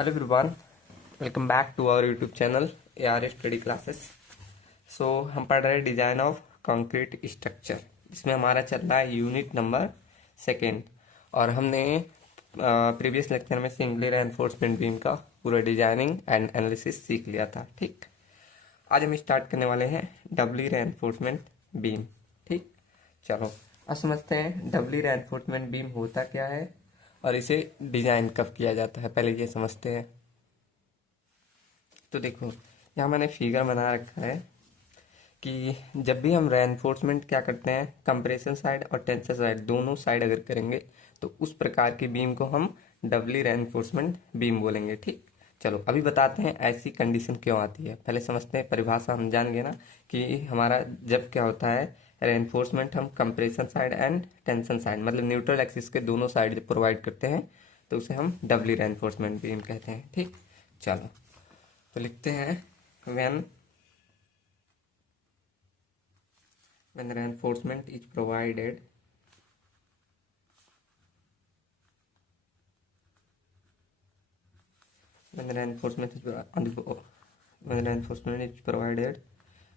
Hello everyone, welcome back to our YouTube channel AR study classes. So हम पढ़ रहे हैं डिजाइन ऑफ कंक्रीट स्ट्रक्चर, जिसमें हमारा चल रहा है यूनिट नंबर सेकेंड। और हमने प्रीवियस लेक्चर में सिंगली रेनफोर्समेंट बीम का पूरा डिजाइनिंग एंड एनालिसिस सीख लिया था। ठीक, आज हम स्टार्ट करने वाले हैं डबली रेनफोर्समेंट बीम। ठीक, चलो अब समझते हैं डबली रेनफोर्समेंट बीम होता क्या है और इसे डिजाइन कब किया जाता है, पहले ये समझते हैं। तो देखो, यहाँ मैंने फिगर बना रखा है कि जब भी हम रेनफोर्समेंट क्या करते हैं, कंप्रेशन साइड और टेंशन साइड दोनों साइड अगर करेंगे तो उस प्रकार की बीम को हम डबली रेनफोर्समेंट बीम बोलेंगे। ठीक, चलो अभी बताते हैं ऐसी कंडीशन क्यों आती है। पहले समझते हैं, परिभाषा हम जान गए ना कि हमारा जब क्या होता है रेनफोर्समेंट, हम compression side and tension side मतलब न्यूट्रल एक्सिस के दोनों साइड जब प्रोवाइड करते हैं तो उसे हम डबली रेनफोर्समेंट बीम कहते हैं। ठीक, चलो तो लिखते हैं when reinforcement is provided when reinforcement is on the when reinforcement is provided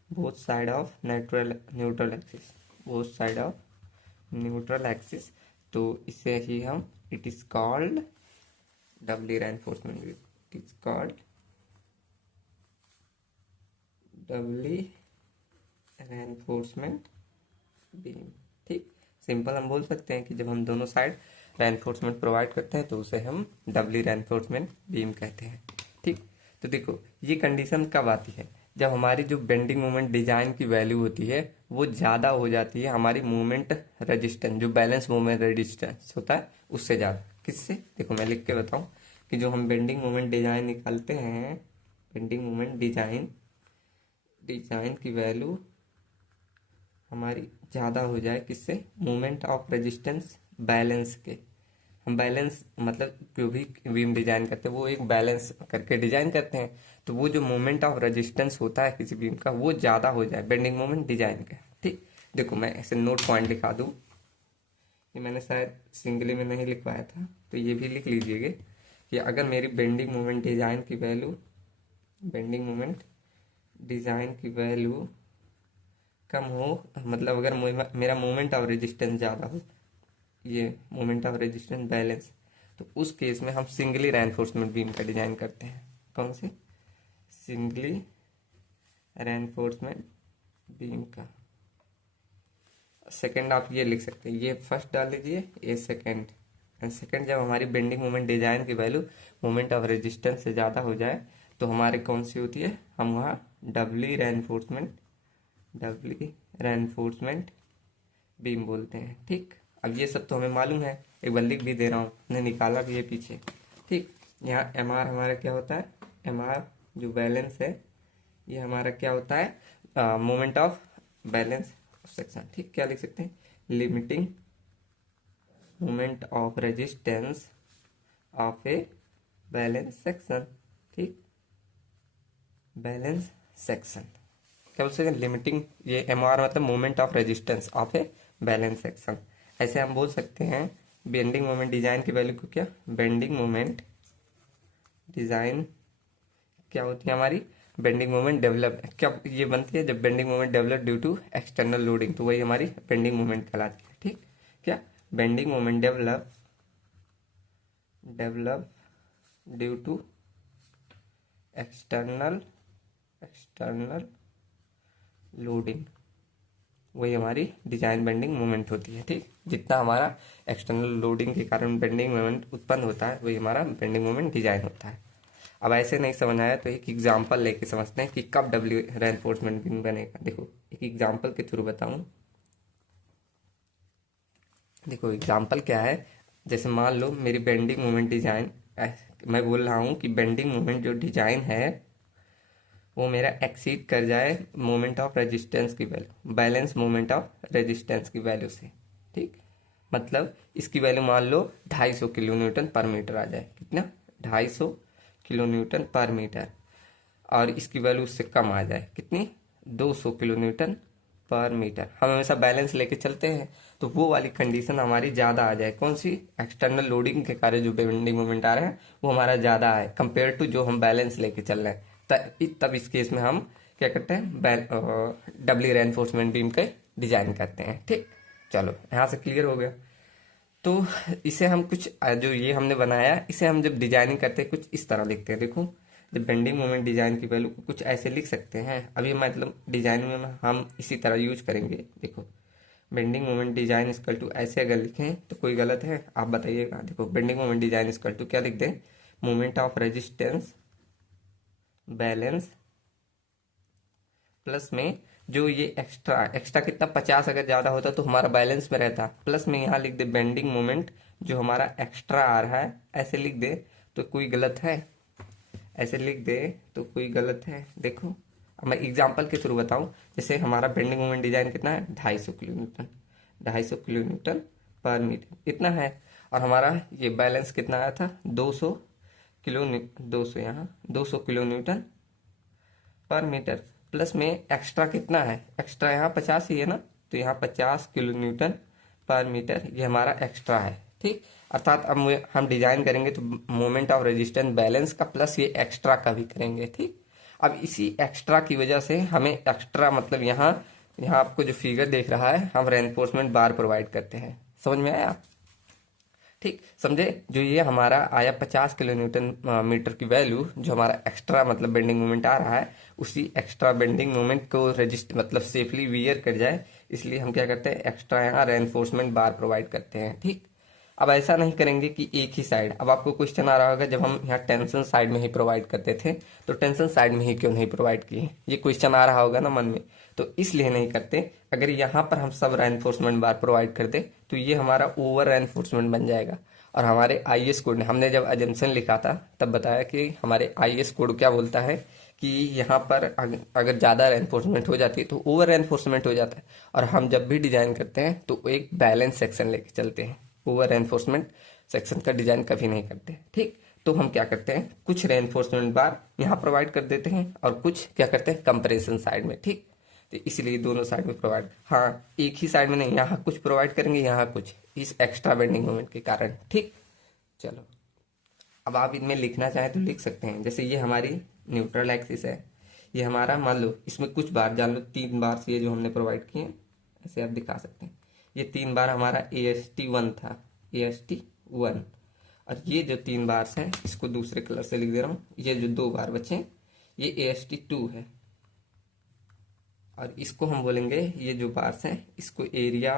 both side of neutral axis, both side of neutral axis, तो इसे ही हम it is called doubly reinforcement, it is called doubly reinforcement beam. ठीक, simple हम बोल सकते हैं कि जब हम दोनों साइड रेनफोर्समेंट प्रोवाइड करते हैं तो उसे हम डबली रेनफोर्समेंट बीम कहते हैं। ठीक, तो देखो ये कंडीशन कब आती है, जब हमारी जो बेंडिंग मोमेंट डिजाइन की वैल्यू होती है वो ज़्यादा हो जाती है हमारी मूवमेंट रेजिस्टेंस, जो बैलेंस मूवमेंट रेजिस्टेंस होता है उससे ज़्यादा। किससे, देखो मैं लिख के बताऊँ कि जो हम बेंडिंग मोमेंट डिजाइन निकालते हैं, बेंडिंग मोमेंट डिजाइन की वैल्यू हमारी ज़्यादा हो जाए किससे, मोमेंट ऑफ रेजिस्टेंस बैलेंस के। हम बैलेंस मतलब जो भी बीम डिजाइन करते हैं वो एक बैलेंस करके डिजाइन करते हैं, तो वो जो मोमेंट ऑफ रेजिस्टेंस होता है किसी बीम का वो ज़्यादा हो जाए बेंडिंग मोमेंट डिजाइन का। ठीक, देखो मैं ऐसे नोट पॉइंट लिखा दूँ, ये मैंने शायद सिंगली में नहीं लिखवाया था तो ये भी लिख लीजिएगा कि अगर मेरी बेंडिंग मोमेंट डिजाइन की वैल्यू, बेंडिंग मोमेंट डिजाइन की वैल्यू कम हो, मतलब अगर मेरा मोमेंट ऑफ रेजिस्टेंस ज़्यादा हो, ये मोमेंट ऑफ रेजिस्टेंस बैलेंस, तो उस केस में हम सिंगली रेनफोर्समेंट बीम का डिजाइन करते हैं। कौन से, सिंगली रेनफोर्समेंट बीम का। सेकंड आप ये लिख सकते हैं, ये फर्स्ट डाल लीजिए, ये सेकंड। सेकंड, जब हमारी बेंडिंग मोमेंट डिजाइन की वैल्यू मोमेंट ऑफ रेजिस्टेंस से ज़्यादा हो जाए तो हमारे कौन सी होती है, हम वहाँ डबली रेनफोर्समेंट बीम बोलते हैं। ठीक, अब ये सब तो हमें मालूम है, एक बार लिख भी दे रहा हूँ, हमने निकाला भी है पीछे। ठीक, यहाँ एम आर हमारा क्या होता है, एम आर जो बैलेंस है ये हमारा क्या होता है, मोमेंट ऑफ बैलेंस सेक्शन। ठीक, क्या लिख सकते हैं, limiting moment of resistance of a balance section. ठीक, बैलेंस सेक्शन क्या बोल सकते हैं, लिमिटिंग, ये एम आर मतलब moment of resistance of a balance section. ऐसे हम बोल सकते हैं बेंडिंग मोमेंट डिजाइन की वैल्यू को, क्या बेंडिंग मोमेंट डिजाइन क्या होती है हमारी, बेंडिंग मोमेंट डेवलप क्या ये बनती है जब bending moment develop due to external loading, तो वही हमारी बेंडिंग मोमेंट कहलाती है। ठीक, क्या bending moment develop due to external loading, वही हमारी डिजाइन बेंडिंग मोमेंट होती है। ठीक, जितना हमारा एक्सटर्नल लोडिंग के कारण बेंडिंग मोमेंट उत्पन्न होता है वही हमारा बेंडिंग मोमेंट डिजाइन होता है। अब ऐसे नहीं समझ आया तो एक एग्जांपल लेके समझते हैं कि कब डब्ल्यू रेनफोर्समेंट बीम बनेगा। देखो एक एग्जांपल के थ्रू बताऊं, देखो एग्जांपल क्या है, जैसे मान लो मेरी बेंडिंग मोमेंट डिजाइन, मैं बोल रहा हूँ कि बेंडिंग मोमेंट जो डिजाइन है वो मेरा एक्सीड कर जाए मोमेंट ऑफ रेजिस्टेंस की value, balance moment of resistance की वैल्यू से। ठीक, मतलब इसकी वैल्यू मान लो 250 किलो न्यूटन पर मीटर आ जाए, कितना, 250 किलो न्यूटन पर मीटर, और इसकी वैल्यू उससे कम आ जाए, कितनी, 200 किलो न्यूटन पर मीटर। हम हमेशा बैलेंस लेके चलते हैं, तो वो वाली कंडीशन हमारी ज़्यादा आ जाए। कौन सी? एक्सटर्नल लोडिंग के कारण जो बेंडिंग मोमेंट आ रहा है वो हमारा ज़्यादा है कंपेयर टू जो हम बैलेंस लेके चल रहे हैं। तब इस केस में हम क्या करते हैं? डबली रेनफोर्समेंट बीम के डिजाइन करते हैं। ठीक, चलो यहाँ से क्लियर हो गया। तो इसे हम कुछ जो ये हमने बनाया, इसे हम जब डिजाइनिंग करते हैं कुछ इस तरह लिखते हैं। देखो, जब बेंडिंग मोमेंट डिजाइन की वैल्यू को कुछ ऐसे लिख सकते हैं। अभी मतलब डिजाइन में हम इसी तरह यूज करेंगे। देखो, bending moment design equal to ऐसे अगर लिखें तो कोई गलत है आप बताइएगा। देखो, bending moment design equal to क्या लिख दें? Moment of resistance balance plus में जो ये एक्स्ट्रा कितना 50 अगर ज्यादा होता तो हमारा बैलेंस में रहता, प्लस में यहाँ लिख दे बेंडिंग मोमेंट जो हमारा एक्स्ट्रा आ रहा है। ऐसे लिख दे तो कोई गलत है? ऐसे लिख दे तो कोई गलत है? देखो, अब मैं एग्जांपल के थ्रू बताऊं। जैसे हमारा बेंडिंग मोमेंट डिजाइन कितना है? 250 किलो न्यूटन, 250 किलो न्यूटन पर मीटर इतना है। और हमारा ये बैलेंस कितना आया था? 200 किलो 200 यहाँ 200 किलो न्यूटन पर मीटर, प्लस में एक्स्ट्रा कितना है? एक्स्ट्रा यहाँ 50 ही है ना, तो यहाँ 50 किलो न्यूटन पर मीटर ये हमारा एक्स्ट्रा है। ठीक, अर्थात अब हम डिजाइन करेंगे तो मोमेंट ऑफ रेजिस्टेंस बैलेंस का प्लस ये एक्स्ट्रा का भी करेंगे। ठीक, अब इसी एक्स्ट्रा की वजह से हमें एक्स्ट्रा मतलब यहाँ यहाँ आपको जो फिगर देख रहा है, हम रेनफोर्समेंट बार प्रोवाइड करते हैं। समझ में आया? ठीक, समझे? जो ये हमारा आया 50 किलो न्यूटन मीटर की वैल्यू, जो हमारा एक्स्ट्रा मतलब बेंडिंग मोमेंट आ रहा है, उसी एक्स्ट्रा बेंडिंग मोमेंट को रजिस्ट मतलब सेफली वियर कर जाए, इसलिए हम क्या करते हैं? एक्स्ट्रा यहाँ रेनफोर्समेंट बार प्रोवाइड करते हैं। ठीक, अब ऐसा नहीं करेंगे कि एक ही साइड। अब आपको क्वेश्चन आ रहा होगा, जब हम यहाँ टेंशन साइड में ही प्रोवाइड करते थे तो टेंशन साइड में ही क्यों नहीं प्रोवाइड किए? ये क्वेश्चन आ रहा होगा ना मन में। तो इसलिए नहीं करते, अगर यहाँ पर हम सब रेनफोर्समेंट बार प्रोवाइड कर दे तो ये हमारा ओवर रेनफोर्समेंट बन जाएगा। और हमारे आईएस कोड ने, हमने जब अजम्पशन लिखा था तब बताया कि हमारे आईएस कोड क्या बोलता है कि यहाँ पर अगर ज़्यादा रेनफोर्समेंट हो जाती है तो ओवर रेनफोर्समेंट हो जाता है। और हम जब भी डिजाइन करते हैं तो एक बैलेंस सेक्शन लेके चलते हैं, ओवर रेनफोर्समेंट सेक्शन का डिजाइन कभी नहीं करते। ठीक, तो हम क्या करते हैं? कुछ रेनफोर्समेंट बार यहाँ प्रोवाइड कर देते हैं और कुछ क्या करते हैं? कंप्रेशन साइड में। ठीक, तो इसलिए दोनों साइड में प्रोवाइड, हाँ एक ही साइड में नहीं, यहाँ कुछ प्रोवाइड करेंगे यहाँ कुछ, इस एक्स्ट्रा बेंडिंग मोमेंट के कारण। ठीक, चलो अब आप इनमें लिखना चाहें तो लिख सकते हैं। जैसे ये हमारी न्यूट्रल एक्सिस है, ये हमारा मान लो इसमें कुछ बार जान लो 3 बार से ये जो हमने प्रोवाइड किए, ऐसे आप दिखा सकते हैं। ये 3 बार हमारा AST1 था, AST1। और ये जो 3 बार हैं इसको दूसरे कलर से लिख दे रहा हूँ। ये जो 2 बार बचे ये AST2 है, और इसको हम बोलेंगे, ये जो बार्स हैं इसको एरिया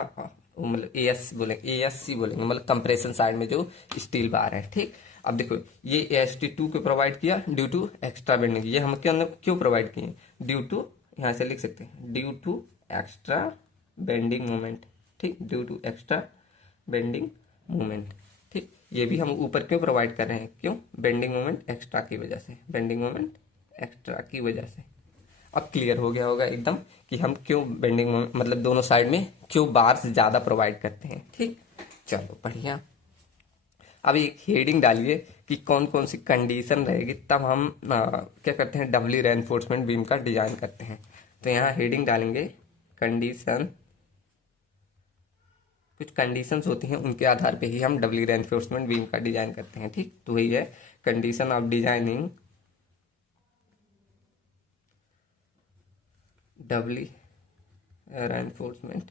मतलब AS बोलेंगे, ASC बोलेंगे, मतलब कंप्रेशन साइड में जो स्टील बार है। ठीक, अब देखो ये AST2 को प्रोवाइड किया ड्यू टू एक्स्ट्रा बेंडिंग। ये हम क्यों प्रोवाइड किए? ड्यू टू, यहाँ से लिख सकते हैं due to extra bending moment. ठीक, due to extra bending moment. ठीक, ये भी हम ऊपर क्यों प्रोवाइड कर रहे हैं? क्यों? बेंडिंग मोमेंट एक्स्ट्रा की वजह से, बेंडिंग मोमेंट एक्स्ट्रा की वजह से। अब क्लियर हो गया होगा एकदम कि हम क्यों बेंडिंग मोमेंट मतलब दोनों साइड में क्यों बार्स ज्यादा प्रोवाइड करते हैं। ठीक, चलो बढ़िया। अब एक हेडिंग डालिए कि कौन कौन सी कंडीशन रहेगी, तब हम क्या करते हैं? डबली रेनफोर्समेंट बीम का डिजाइन करते हैं। तो यहाँ हेडिंग डालेंगे कंडीशन, कुछ कंडीशंस होती हैं उनके आधार पे ही हम डबली रेनफोर्समेंट बीम का डिजाइन करते हैं। ठीक, तो वही है condition of designing doubly reinforcement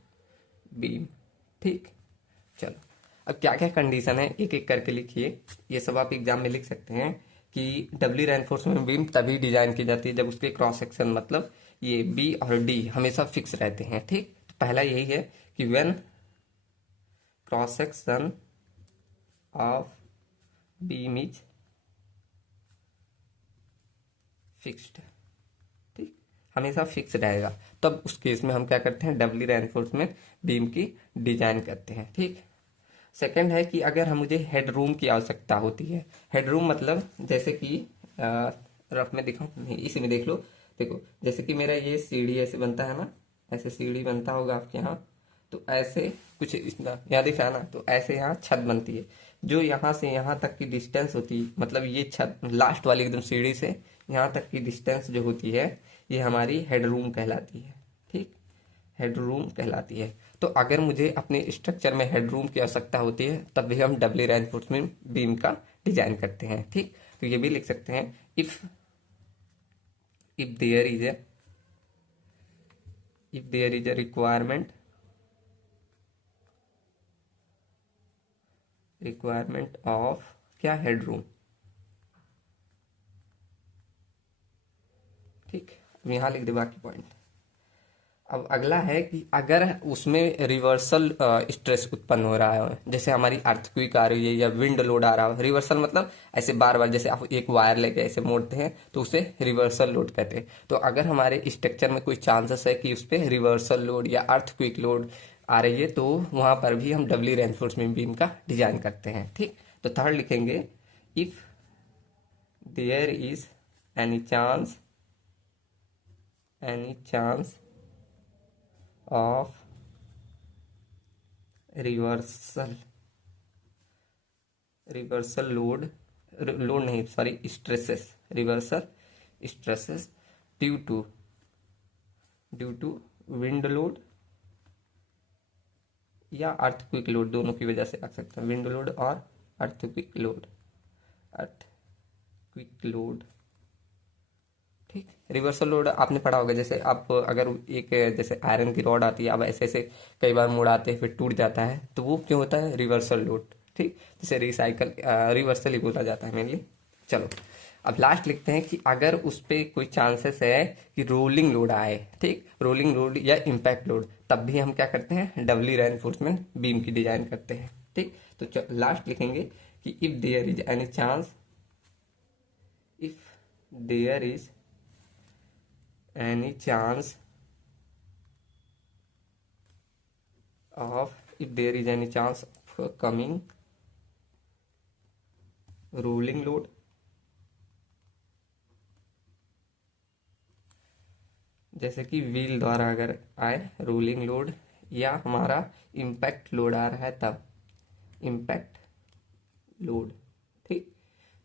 beam. ठीक, चलो अब क्या क्या कंडीशन है एक एक करके लिखिए। ये सब आप एग्जाम में लिख सकते हैं कि डबली रेनफोर्समेंट बीम तभी डिजाइन की जाती है जब उसके क्रॉस सेक्शन मतलब ये बी और डी हमेशा फिक्स रहते हैं। ठीक, तो पहला यही है कि when cross section of beam is fixed, हमेशा फिक्स रहेगा, तब उस केस में हम क्या करते हैं? डबली रेनफोर्समेंट बीम की डिजाइन करते हैं। ठीक, सेकंड है कि अगर हम मुझे हेड रूम की आवश्यकता होती है। हेड रूम मतलब जैसे कि रफ में दिखाऊं, इसी में देख लो। देखो जैसे कि मेरा ये सीढ़ी ऐसे बनता है ना, ऐसे सीढ़ी बनता होगा आपके यहाँ, तो ऐसे कुछ यहाँ दिख रहा है ना, तो ऐसे यहाँ छत बनती है। जो यहाँ से यहाँ तक की डिस्टेंस होती है, मतलब ये छत लास्ट वाली एकदम सीढ़ी से यहाँ तक की डिस्टेंस जो होती है, ये हमारी हेड रूम कहलाती है। ठीक, हेडरूम कहलाती है। तो अगर मुझे अपने स्ट्रक्चर में हेडरूम की आवश्यकता होती है तब भी हम डबली रेनफोर्समेंट बीम का डिजाइन करते हैं। ठीक, तो ये भी लिख सकते हैं, if there is a requirement of क्या, हेडरूम। ठीक, अब यहाँ लिख दे बाकी पॉइंट। अब अगला है कि अगर उसमें रिवर्सल स्ट्रेस उत्पन्न हो रहा है, जैसे हमारी अर्थक्वेक आ रही है या विंड लोड आ रहा है। रिवर्सल मतलब ऐसे बार बार, जैसे आप एक वायर लेके ऐसे मोड़ते हैं तो उसे रिवर्सल लोड कहते हैं। तो अगर हमारे स्ट्रक्चर में कोई चांसेस है कि उस पर रिवर्सल लोड या अर्थक्वेक लोड आ रही है तो वहां पर भी हम डबली रेनफोर्समेंट बीम का डिजाइन करते हैं। ठीक, तो थर्ड लिखेंगे, if there is any chance of reversal load नहीं, sorry, reversal stresses due to wind load या अर्थक्वेक लोड, दोनों की वजह से आ सकता है, विंड लोड और अर्थक्वेक लोड। ठीक, रिवर्सल लोड आपने पढ़ा होगा, जैसे आप अगर एक जैसे आयरन की रॉड आती है, अब ऐसे ऐसे कई बार मुड़ाते हैं फिर टूट जाता है, तो वो क्यों होता है, रिवर्सल लोड। ठीक, जैसे रिवर्सल ही बोला जाता है मेनली। चलो, अब लास्ट लिखते हैं कि अगर उस पर कोई चांसेस है कि रोलिंग लोड आए, ठीक, रोलिंग लोड या इम्पैक्ट लोड, तब भी हम क्या करते हैं, डबली रेनफोर्समेंट बीम की डिजाइन करते हैं। ठीक, तो लास्ट लिखेंगे कि if there is any chance of coming rolling load, जैसे कि व्हील द्वारा अगर आए रोलिंग लोड या हमारा इम्पैक्ट लोड आ रहा है तब इम्पैक्ट लोड। ठीक,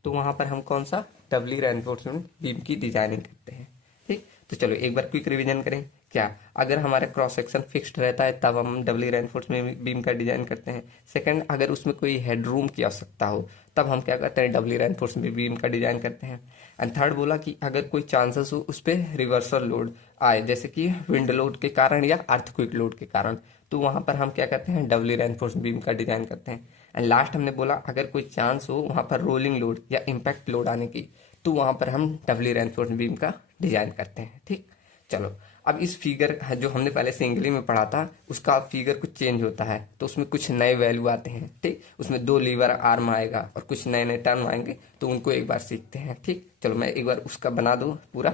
तो वहां पर हम कौन सा, डबली रेनफोर्समेंट बीम की डिजाइनिंग करते हैं। ठीक, तो चलो एक बार क्विक रिवीजन करें। क्या, अगर हमारा क्रॉस सेक्शन फिक्स्ड रहता है तब हम डबली रेनफोर्समेंट बीम का डिजाइन करते हैं। सेकंड, अगर उसमें कोई हेडरूम की आवश्यकता हो तब हम क्या करते हैं, डबली रेनफोर्समेंट बीम का डिजाइन करते हैं। एंड थर्ड बोला कि अगर कोई चांसेस हो उस पर रिवर्सल लोड आए, जैसे कि विंड लोड के कारण या अर्थक्वेक लोड के कारण, तो वहां पर हम क्या करते हैं, डबली रेनफोर्समेंट बीम का डिजाइन करते हैं। एंड लास्ट हमने बोला अगर कोई चांस हो वहां पर रोलिंग लोड या इम्पैक्ट लोड आने की, तो वहां पर हम डबली रेनफोर्समेंट बीम का डिजाइन करते हैं। ठीक, चलो अब इस फिगर जो हमने पहले सिंगली में पढ़ा था उसका फिगर कुछ चेंज होता है, तो उसमें कुछ नए वैल्यू आते हैं। ठीक, उसमें 2 लीवर आर्म आएगा और कुछ नए नए टर्म आएंगे, तो उनको एक बार सीखते हैं। ठीक, चलो मैं एक बार उसका बना दूं पूरा,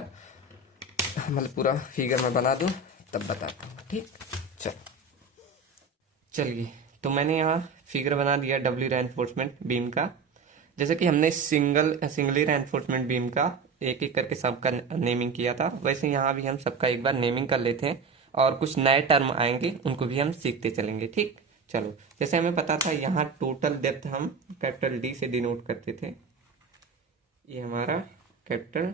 मतलब पूरा फिगर में बना दूं तब बताता हूँ। ठीक, चलिए, तो मैंने यहाँ फिगर बना दिया डबली रेनफोर्समेंट बीम का। जैसे कि हमने सिंगली रेनफोर्समेंट बीम का एक एक करके सबका नेमिंग किया था, वैसे यहाँ भी हम सबका एक बार नेमिंग कर लेते हैं और कुछ नए टर्म आएंगे उनको भी हम सीखते चलेंगे। ठीक, चलो, जैसे हमें पता था यहाँ टोटल डेप्थ हम कैपिटल डी से डिनोट करते थे, ये हमारा कैपिटल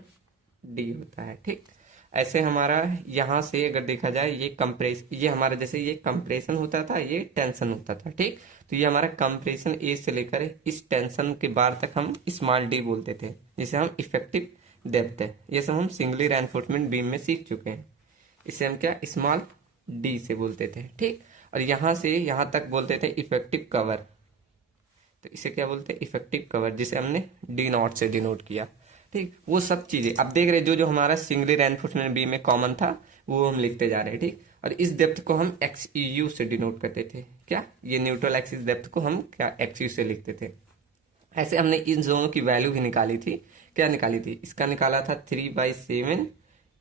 डी होता है। ठीक, ऐसे हमारा यहाँ से अगर देखा जाए ये हमारा जैसे ये कंप्रेशन होता था, ये टेंशन होता था। ठीक, तो ये हमारा कंप्रेशन ए से लेकर इस टेंशन के बार तक हम स्मॉल डी बोलते थे, जिसे हम इफेक्टिव डेप्थ है। ये सब हम सिंगली रेनफोर्समेंट बीम में सीख चुके हैं, इसे हम क्या स्मॉल डी से बोलते थे। ठीक, और यहाँ से यहाँ तक बोलते थे इफेक्टिव कवर, तो इसे क्या बोलते हैं, इफेक्टिव कवर, जिसे हमने डी नॉट से डिनोट किया। ठीक, वो सब चीजें अब देख रहे जो हमारा सिंगली रेनफोर्समेंट बीम में कॉमन था वो हम लिखते जा रहे हैं। ठीक, और इस डेप्थ को हम XEU से डिनोट करते थे, क्या, ये न्यूट्रल एक्सिस डेप्थ को हम क्या XU से लिखते थे। ऐसे हमने इन दोनों की वैल्यू भी निकाली थी। क्या निकाली थी, इसका निकाला था 3/7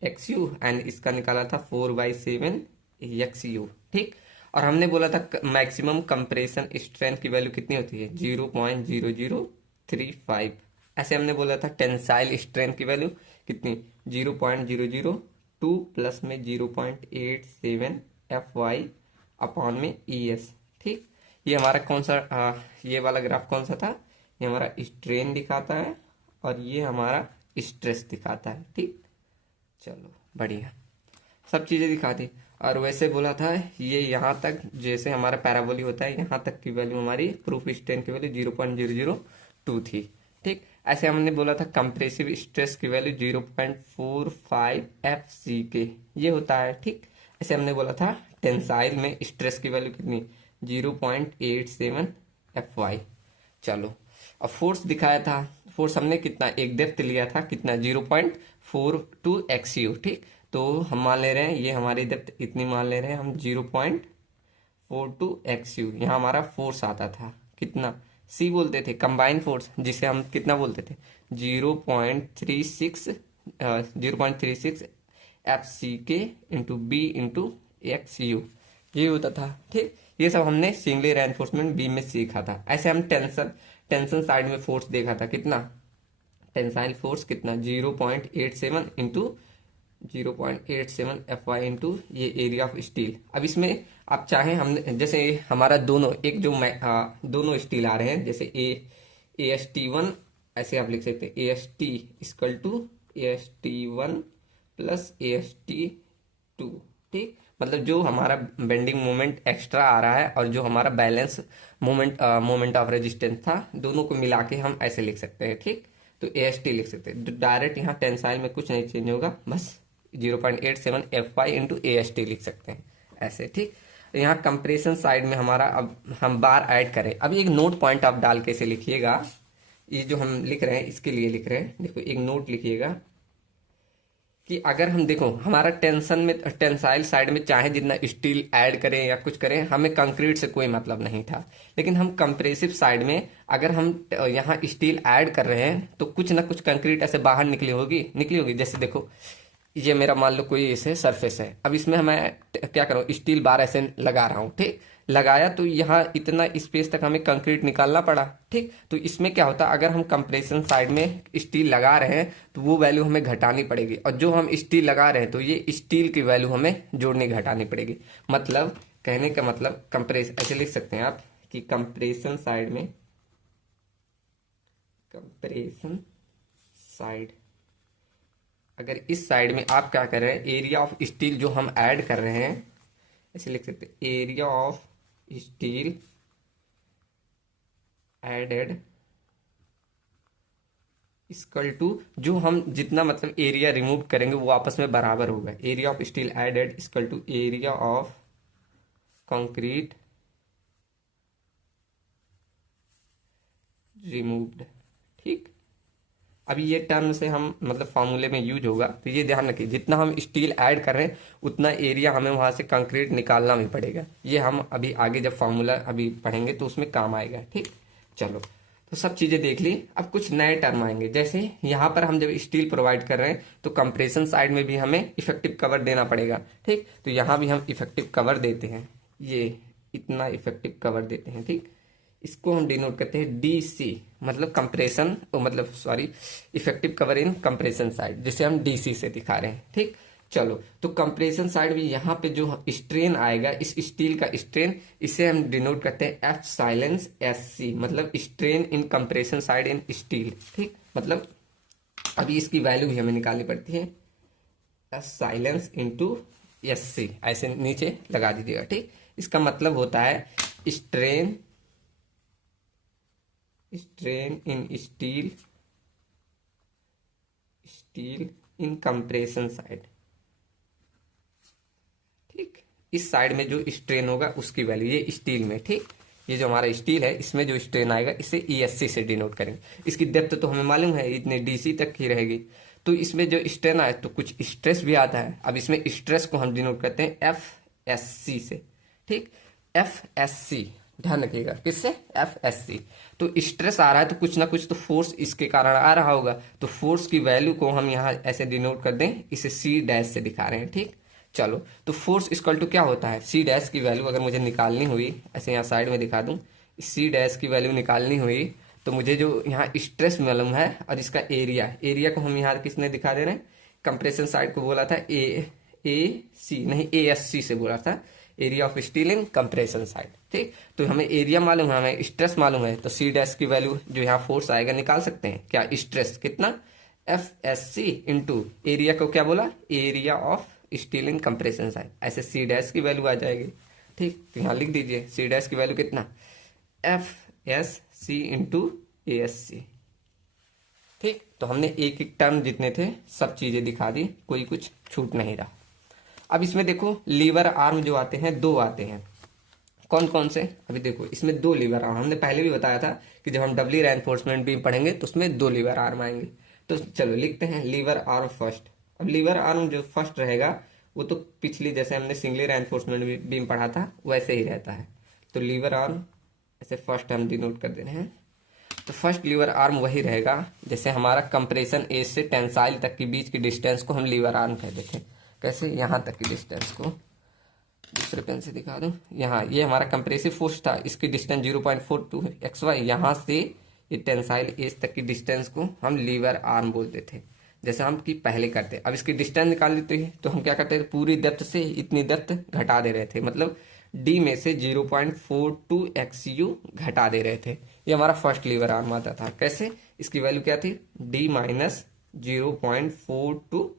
XU एंड इसका निकाला था 4/7 XU। ठीक, और हमने बोला था मैक्सिमम कंप्रेशन स्ट्रेंथ की वैल्यू कितनी होती है, 0.0035। ऐसे हमने बोला था टेंसाइल स्ट्रेंथ की वैल्यू कितनी, 0.002 प्लस में 0.87 FY अपॉन में ES। ठीक, ये हमारा कौन सा ये वाला ग्राफ कौन सा था, ये हमारा स्ट्रेन दिखाता है और ये हमारा स्ट्रेस दिखाता है। ठीक, चलो बढ़िया, सब चीजें दिखा दी। और वैसे बोला था ये यहाँ तक जैसे हमारा पैराबोलिक होता है यहाँ तक की वैल्यू हमारी प्रूफ स्ट्रेन की वैल्यू 0.002 थी। ठीक, ऐसे हमने बोला था कंप्रेसिव स्ट्रेस की वैल्यू 0.45 FCK ये होता है। ठीक, ऐसे हमने बोला था टेंसाइल में स्ट्रेस की वैल्यू कितनी 0.87 FY। चलो अब फोर्स दिखाया था, फोर्स हमने कितना एक डेप्थ लिया था कितना 0.42 XU। ठीक, तो हम मान ले रहे हैं ये हमारी डेप्थ इतनी मान ले रहे हैं हम 0.42 XU। यहाँ हमारा फोर्स आता था कितना C बोलते थे कंबाइन फोर्स, जिसे हम कितना बोलते थे 0.36 FCK into B into XU ये होता था। ठीक, ये सब हमने सिंगली रेनफोर्समेंट बीम में सीखा था। ऐसे हम टेंशन साइड में फोर्स देखा था कितना टेंसाइल फोर्स कितना 0.87 इंटू 0.87 FY इंटू ये एरिया ऑफ स्टील। अब इसमें आप चाहें हमने जैसे हमारा दोनों एक जो दोनों स्टील आ रहे हैं जैसे AST1 ऐसे आप लिख सकते हैं AST equal to AST1 plus AST2। ठीक, मतलब जो हमारा बेंडिंग मोमेंट एक्स्ट्रा आ रहा है और जो हमारा बैलेंस मोमेंट ऑफ रेजिस्टेंस था दोनों को मिला के हम ऐसे लिख सकते हैं। ठीक, तो AST लिख सकते हैं डायरेक्ट, यहाँ टेंसाइल में कुछ नहीं चेंज होगा, बस 0.87 FY इंटू AST लिख सकते हैं ऐसे। ठीक, यहाँ कंप्रेशन साइड में हमारा अब हम बार ऐड करें। अभी एक नोट पॉइंट आप डाल के इसे लिखिएगा, ये जो हम लिख रहे हैं इसके लिए लिख रहे हैं, देखो एक नोट लिखिएगा कि अगर हम देखो हमारा टेंसाइल साइड में चाहे जितना स्टील ऐड करें या कुछ करें हमें कंक्रीट से कोई मतलब नहीं था, लेकिन हम कंप्रेसिव साइड में अगर हम यहाँ स्टील ऐड कर रहे हैं तो कुछ ना कुछ कंक्रीट ऐसे बाहर निकली होगी। जैसे देखो ये मेरा मान लो कोई ऐसे सरफेस है, अब इसमें मैं क्या करूँ स्टील बार ऐसे लगा रहा हूँ। ठीक, लगाया तो यहाँ इतना स्पेस तक हमें कंक्रीट निकालना पड़ा। ठीक, तो इसमें क्या होता है अगर हम कंप्रेशन साइड में स्टील लगा रहे हैं तो वो वैल्यू हमें घटानी पड़ेगी, और जो हम स्टील लगा रहे हैं तो ये स्टील की वैल्यू हमें जोड़नी घटानी पड़ेगी। मतलब कहने का मतलब कंप्रेस ऐसे लिख सकते हैं आप कि कंप्रेशन साइड अगर इस साइड में आप क्या कर रहे हैं एरिया ऑफ स्टील जो हम ऐड कर रहे हैं ऐसे लिख सकते हैं area of steel added equal to जो हम जितना मतलब एरिया रिमूव करेंगे वो आपस में बराबर होगा। Area of steel added equal to area of concrete removed. ठीक, अभी ये टर्म से हम मतलब फॉर्मूले में यूज होगा, तो ये ध्यान रखिए जितना हम स्टील ऐड कर रहे हैं उतना एरिया हमें वहां से कंक्रीट निकालना भी पड़ेगा। ये हम अभी आगे जब फॉर्मूला अभी पढ़ेंगे तो उसमें काम आएगा। ठीक, चलो तो सब चीजें देख ली। अब कुछ नए टर्म आएंगे, जैसे यहाँ पर हम जब स्टील प्रोवाइड कर रहे हैं तो कंप्रेशन साइड में भी हमें इफेक्टिव कवर देना पड़ेगा। ठीक, तो यहाँ भी हम इफेक्टिव कवर देते हैं, ये इतना इफेक्टिव कवर देते हैं। ठीक, इसको हम डिनोट करते हैं DC, मतलब कंप्रेशन मतलब sorry effective cover in compression side, जिसे हम DC से दिखा रहे हैं। ठीक, चलो तो कंप्रेशन साइड भी यहाँ पे जो स्ट्रेन आएगा इस स्टील का स्ट्रेन, इसे हम डिनोट करते हैं F SC, मतलब strain in compression side in steel. ठीक, मतलब अभी इसकी वैल्यू भी हमें निकालनी पड़ती है F इंटू SC ऐसे नीचे लगा दीजिएगा। ठीक, इसका मतलब होता है strain in steel in compression side. ठीक, इस साइड में जो स्ट्रेन होगा उसकी वैल्यू ये स्टील में। ठीक, ये जो हमारा स्टील है इसमें जो स्ट्रेन आएगा इसे ESC से डिनोट करेंगे। इसकी डेप्थ तो हमें मालूम है इतने DC तक की रहेगी, तो इसमें जो स्ट्रेन आए तो कुछ स्ट्रेस भी आता है। अब इसमें स्ट्रेस को हम डिनोट करते हैं FSC से। ठीक, FSC ध्यान रखिएगा किससे FSC। तो स्ट्रेस आ रहा है तो कुछ ना कुछ तो फोर्स इसके कारण आ रहा होगा, तो फोर्स की वैल्यू को हम यहाँ ऐसे डिनोट कर दें, इसे C' से दिखा रहे हैं। ठीक, चलो तो फोर्स इक्वल टू क्या होता है C' की वैल्यू अगर मुझे निकालनी हुई, ऐसे यहाँ साइड में दिखा दूं, C' की वैल्यू निकालनी हुई तो मुझे जो यहाँ स्ट्रेस मालूम है और इसका एरिया को हम यहाँ किसने दिखा दे रहे हैं कंप्रेशन साइड को बोला था AAC नहीं ASC से बोला था, area of steel in compression side. ठीक, तो हमें एरिया मालूम है हमें स्ट्रेस मालूम है, तो C' की वैल्यू जो यहाँ फोर्स आएगा निकाल सकते हैं क्या स्ट्रेस कितना FSC इंटू एरिया को क्या बोला area of steel in compression side, ऐसे सी डैश की वैल्यू आ जाएगी। ठीक, तो यहाँ लिख दीजिए सी डैश की वैल्यू कितना, F S C into A S C. ठीक, तो हमने एक एक टर्म जितने थे सब चीजें दिखा दी, कोई कुछ छूट नहीं रहा। अब इसमें देखो लीवर आर्म जो आते हैं दो आते हैं, कौन कौन से, अभी देखो इसमें दो लीवर आर्म, हमने पहले भी बताया था कि जब हम डबली रेनफोर्समेंट बीम पढ़ेंगे तो उसमें दो लीवर आर्म आएंगे। तो चलो लिखते हैं लीवर आर्म फर्स्ट। अब लीवर आर्म जो फर्स्ट रहेगा वो तो पिछली जैसे हमने सिंगली रेनफोर्समेंट बीम पढ़ा था वैसे ही रहता है। तो लीवर आर्म ऐसे फर्स्ट हम डिनोट कर दे रहे हैं। तो फर्स्ट लीवर आर्म वही रहेगा जैसे हमारा कंप्रेशन एज से टेंसाइल तक के बीच की डिस्टेंस को हम लीवर आर्म कहते थे। कैसे, यहाँ तक की डिस्टेंस को दूसरे पेन से दिखा दूं, यहाँ ये हमारा कंप्रेसिव फोर्स था, इसकी डिस्टेंस 0.42 है XY, यहाँ से ये टेंसाइल एज तक की डिस्टेंस को हम लीवर आर्म बोलते थे, जैसे हम की पहले करते। अब इसकी डिस्टेंस निकाल लेते हैं तो हम क्या करते थे, पूरी डेप्थ से इतनी डेप्थ घटा दे रहे थे, मतलब डी में से 0.42 XU घटा दे रहे थे। ये हमारा फर्स्ट लीवर आर्म आता था। कैसे, इसकी वैल्यू क्या थी, D माइनस 0.42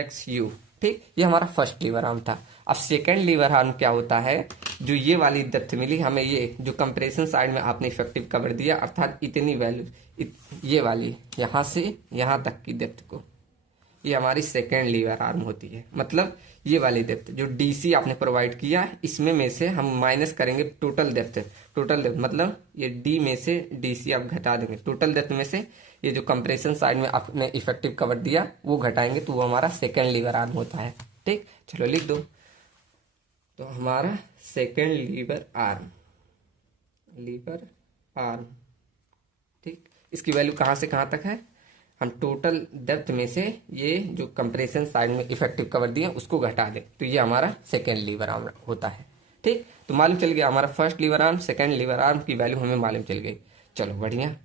XU। ठीक, ये हमारा फर्स्ट लीवर आर्म था। अब सेकंड लीवर आर्म क्या होता है, जो ये वाली डेप्थ मिली हमें, ये जो कंप्रेशन साइड में आपने इफेक्टिव कवर दिया, अर्थात इतनी वैल्यू ये वाली यहाँ से यहाँ तक की डेप्थ को, ये हमारी सेकेंड लीवर आर्म होती है। मतलब ये वाली डेप्थ जो डीसी आपने प्रोवाइड किया, इसमें में से हम माइनस करेंगे टोटल डेप्थ। टोटल डेप्थ मतलब ये डी में से डीसी आप घटा देंगे, टोटल डेप्थ में से ये जो कंप्रेशन साइड में आपने इफेक्टिव कवर दिया वो घटाएंगे, तो वो हमारा सेकेंड लीवर आर्म होता है। ठीक, चलो लिख दो। तो हमारा second lever arm, lever arm, ठीक, इसकी वैल्यू कहाँ से कहाँ तक है, हम टोटल डेप्थ में से ये जो कंप्रेशन साइड में इफेक्टिव कवर दिया उसको घटा दें, तो ये हमारा सेकेंड लीवर आर्म होता है। ठीक, तो मालूम चल गया हमारा first lever arm second lever arm की वैल्यू हमें मालूम चल गई। चलो बढ़िया।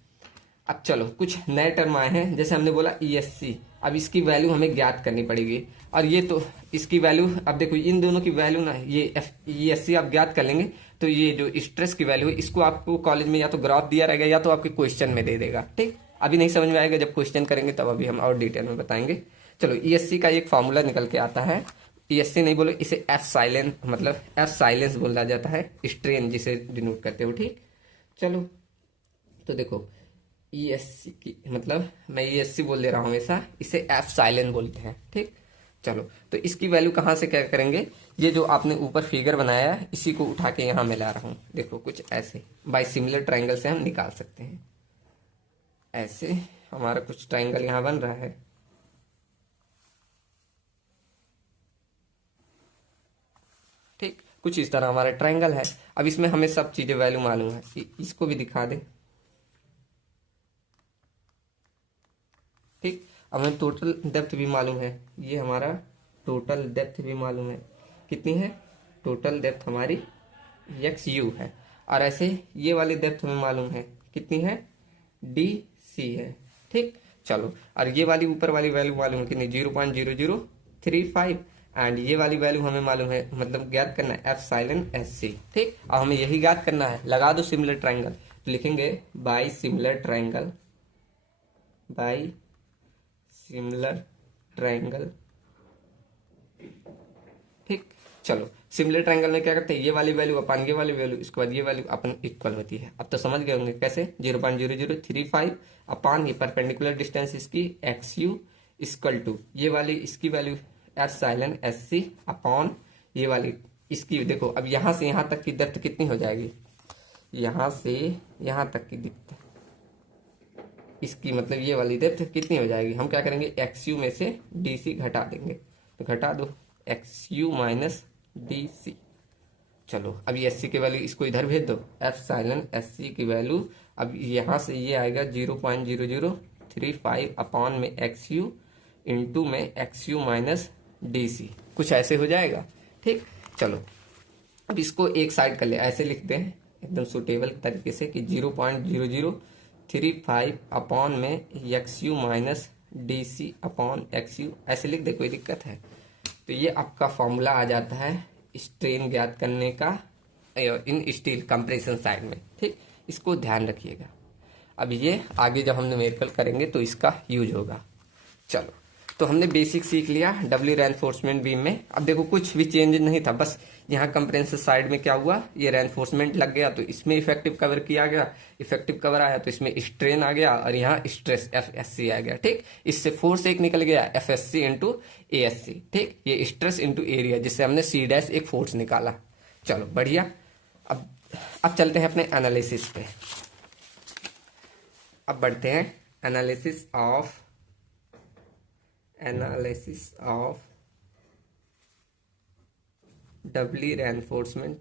अब चलो कुछ नए टर्म आए हैं, जैसे हमने बोला ESC, अब इसकी वैल्यू हमें ज्ञात करनी पड़ेगी। और ये तो इसकी वैल्यू, अब देखो इन दोनों की वैल्यू ना, ये ESC आप ज्ञात कर लेंगे तो ये जो स्ट्रेस की वैल्यू है इसको आपको कॉलेज में या तो ग्राफ दिया रहेगा या तो आपके क्वेश्चन में दे देगा। ठीक, अभी नहीं समझ में आएगा, जब क्वेश्चन करेंगे तब अभी हम और डिटेल में बताएंगे। चलो ESC का एक फॉर्मूला निकल के आता है, ESC नहीं बोलो इसे F साइलेंस, मतलब F साइलेंस बोला जाता है, स्ट्रेन जिसे डिनोट करते हो। ठीक, चलो तो देखो ESC की मतलब मैं ESC बोल दे रहा हूँ हमेशा, इसे F साइलेंस बोलते हैं। ठीक, चलो तो इसकी वैल्यू कहाँ से क्या करेंगे, ये जो आपने ऊपर फिगर बनाया है इसी को उठा के यहाँ मैं ला रहा हूँ। देखो कुछ ऐसे बाय सिमिलर ट्राइंगल से हम निकाल सकते हैं। ऐसे हमारा कुछ ट्राइंगल यहाँ बन रहा है। ठीक, कुछ इस तरह हमारा ट्राइंगल है। अब इसमें हमें सब चीजें वैल्यू मालूम है, इसको भी दिखा दे। ठीक, अब हमें टोटल डेप्थ भी मालूम है, ये हमारा टोटल डेप्थ भी मालूम है, कितनी है, टोटल डेप्थ हमारी XU है। और ऐसे ये वाली डेप्थ हमें मालूम है, कितनी है, DC है। ठीक, चलो और ये वाली ऊपर वाली वैल्यू मालूम है कितनी, 0.0035, एंड ये वाली वैल्यू हमें मालूम है, मतलब ज्ञात करना है F साइलेंस SC। ठीक, अब हमें यही ज्ञात करना है, लगा दो सिमिलर ट्राइंगल, तो लिखेंगे by similar triangle, by similar triangle. ठीक, चलो सिमिलर ट्राइंगल में क्या करते हैं, ये वाली वैल्यू अपन ये वाली वैल्यू, इसके बाद ये वैल्यू अपन इक्वल होती है। अब तो समझ गए होंगे कैसे, 0.0035 अपान ये परपेंडिकुलर डिस्टेंस इसकी XU इक्वल टू ये वाली इसकी value F silence SC upon ये वाली इसकी। देखो अब यहाँ से यहाँ तक की डेप्थ कितनी हो जाएगी, यहाँ से यहाँ तक की डेप्थ इसकी, मतलब ये वाली डेप्थ कितनी हो जाएगी, हम क्या करेंगे XU में से DC घटा देंगे, तो घटा दो XU माइनस DC। चलो अब ये SC की वैल्यू इसको इधर भेज दो, F साइलेंस SC की वैल्यू अब यहाँ से ये आएगा 0.0035 अपॉन में XU इंटू में XU माइनस DC, कुछ ऐसे हो जाएगा। ठीक, चलो अब इसको एक साइड कर ले, ऐसे लिखते हैं एकदम सुटेबल तरीके से कि 0.0035 अपॉन में XU minus DC upon XU, ऐसे लिख दे, कोई दिक्कत है। तो ये आपका फॉर्मूला आ जाता है स्ट्रेन ज्ञात करने का इन स्टील कंप्रेशन साइड में। ठीक, इसको ध्यान रखिएगा, अब ये आगे जब हम न्यूमेरिकल करेंगे तो इसका यूज होगा। चलो तो हमने बेसिक सीख लिया डब्ल्यू रेनफोर्समेंट बीम में। अब देखो कुछ भी चेंज नहीं था, बस यहाँ कंप्रेसिव साइड में क्या हुआ, ये रेनफोर्समेंट लग गया तो इसमें इफेक्टिव कवर किया गया, इफेक्टिव कवर आया तो इसमें स्ट्रेन आ गया और यहाँ स्ट्रेस FSC आ गया। ठीक, इससे फोर्स एक निकल गया FSC इंटू ASC। ठीक, ये स्ट्रेस इंटू एरिया, जिससे हमने C डैश एक फोर्स निकाला। चलो बढ़िया। अब चलते हैं अपने एनालिसिस पे। अब बढ़ते हैं analysis of doubly reinforcement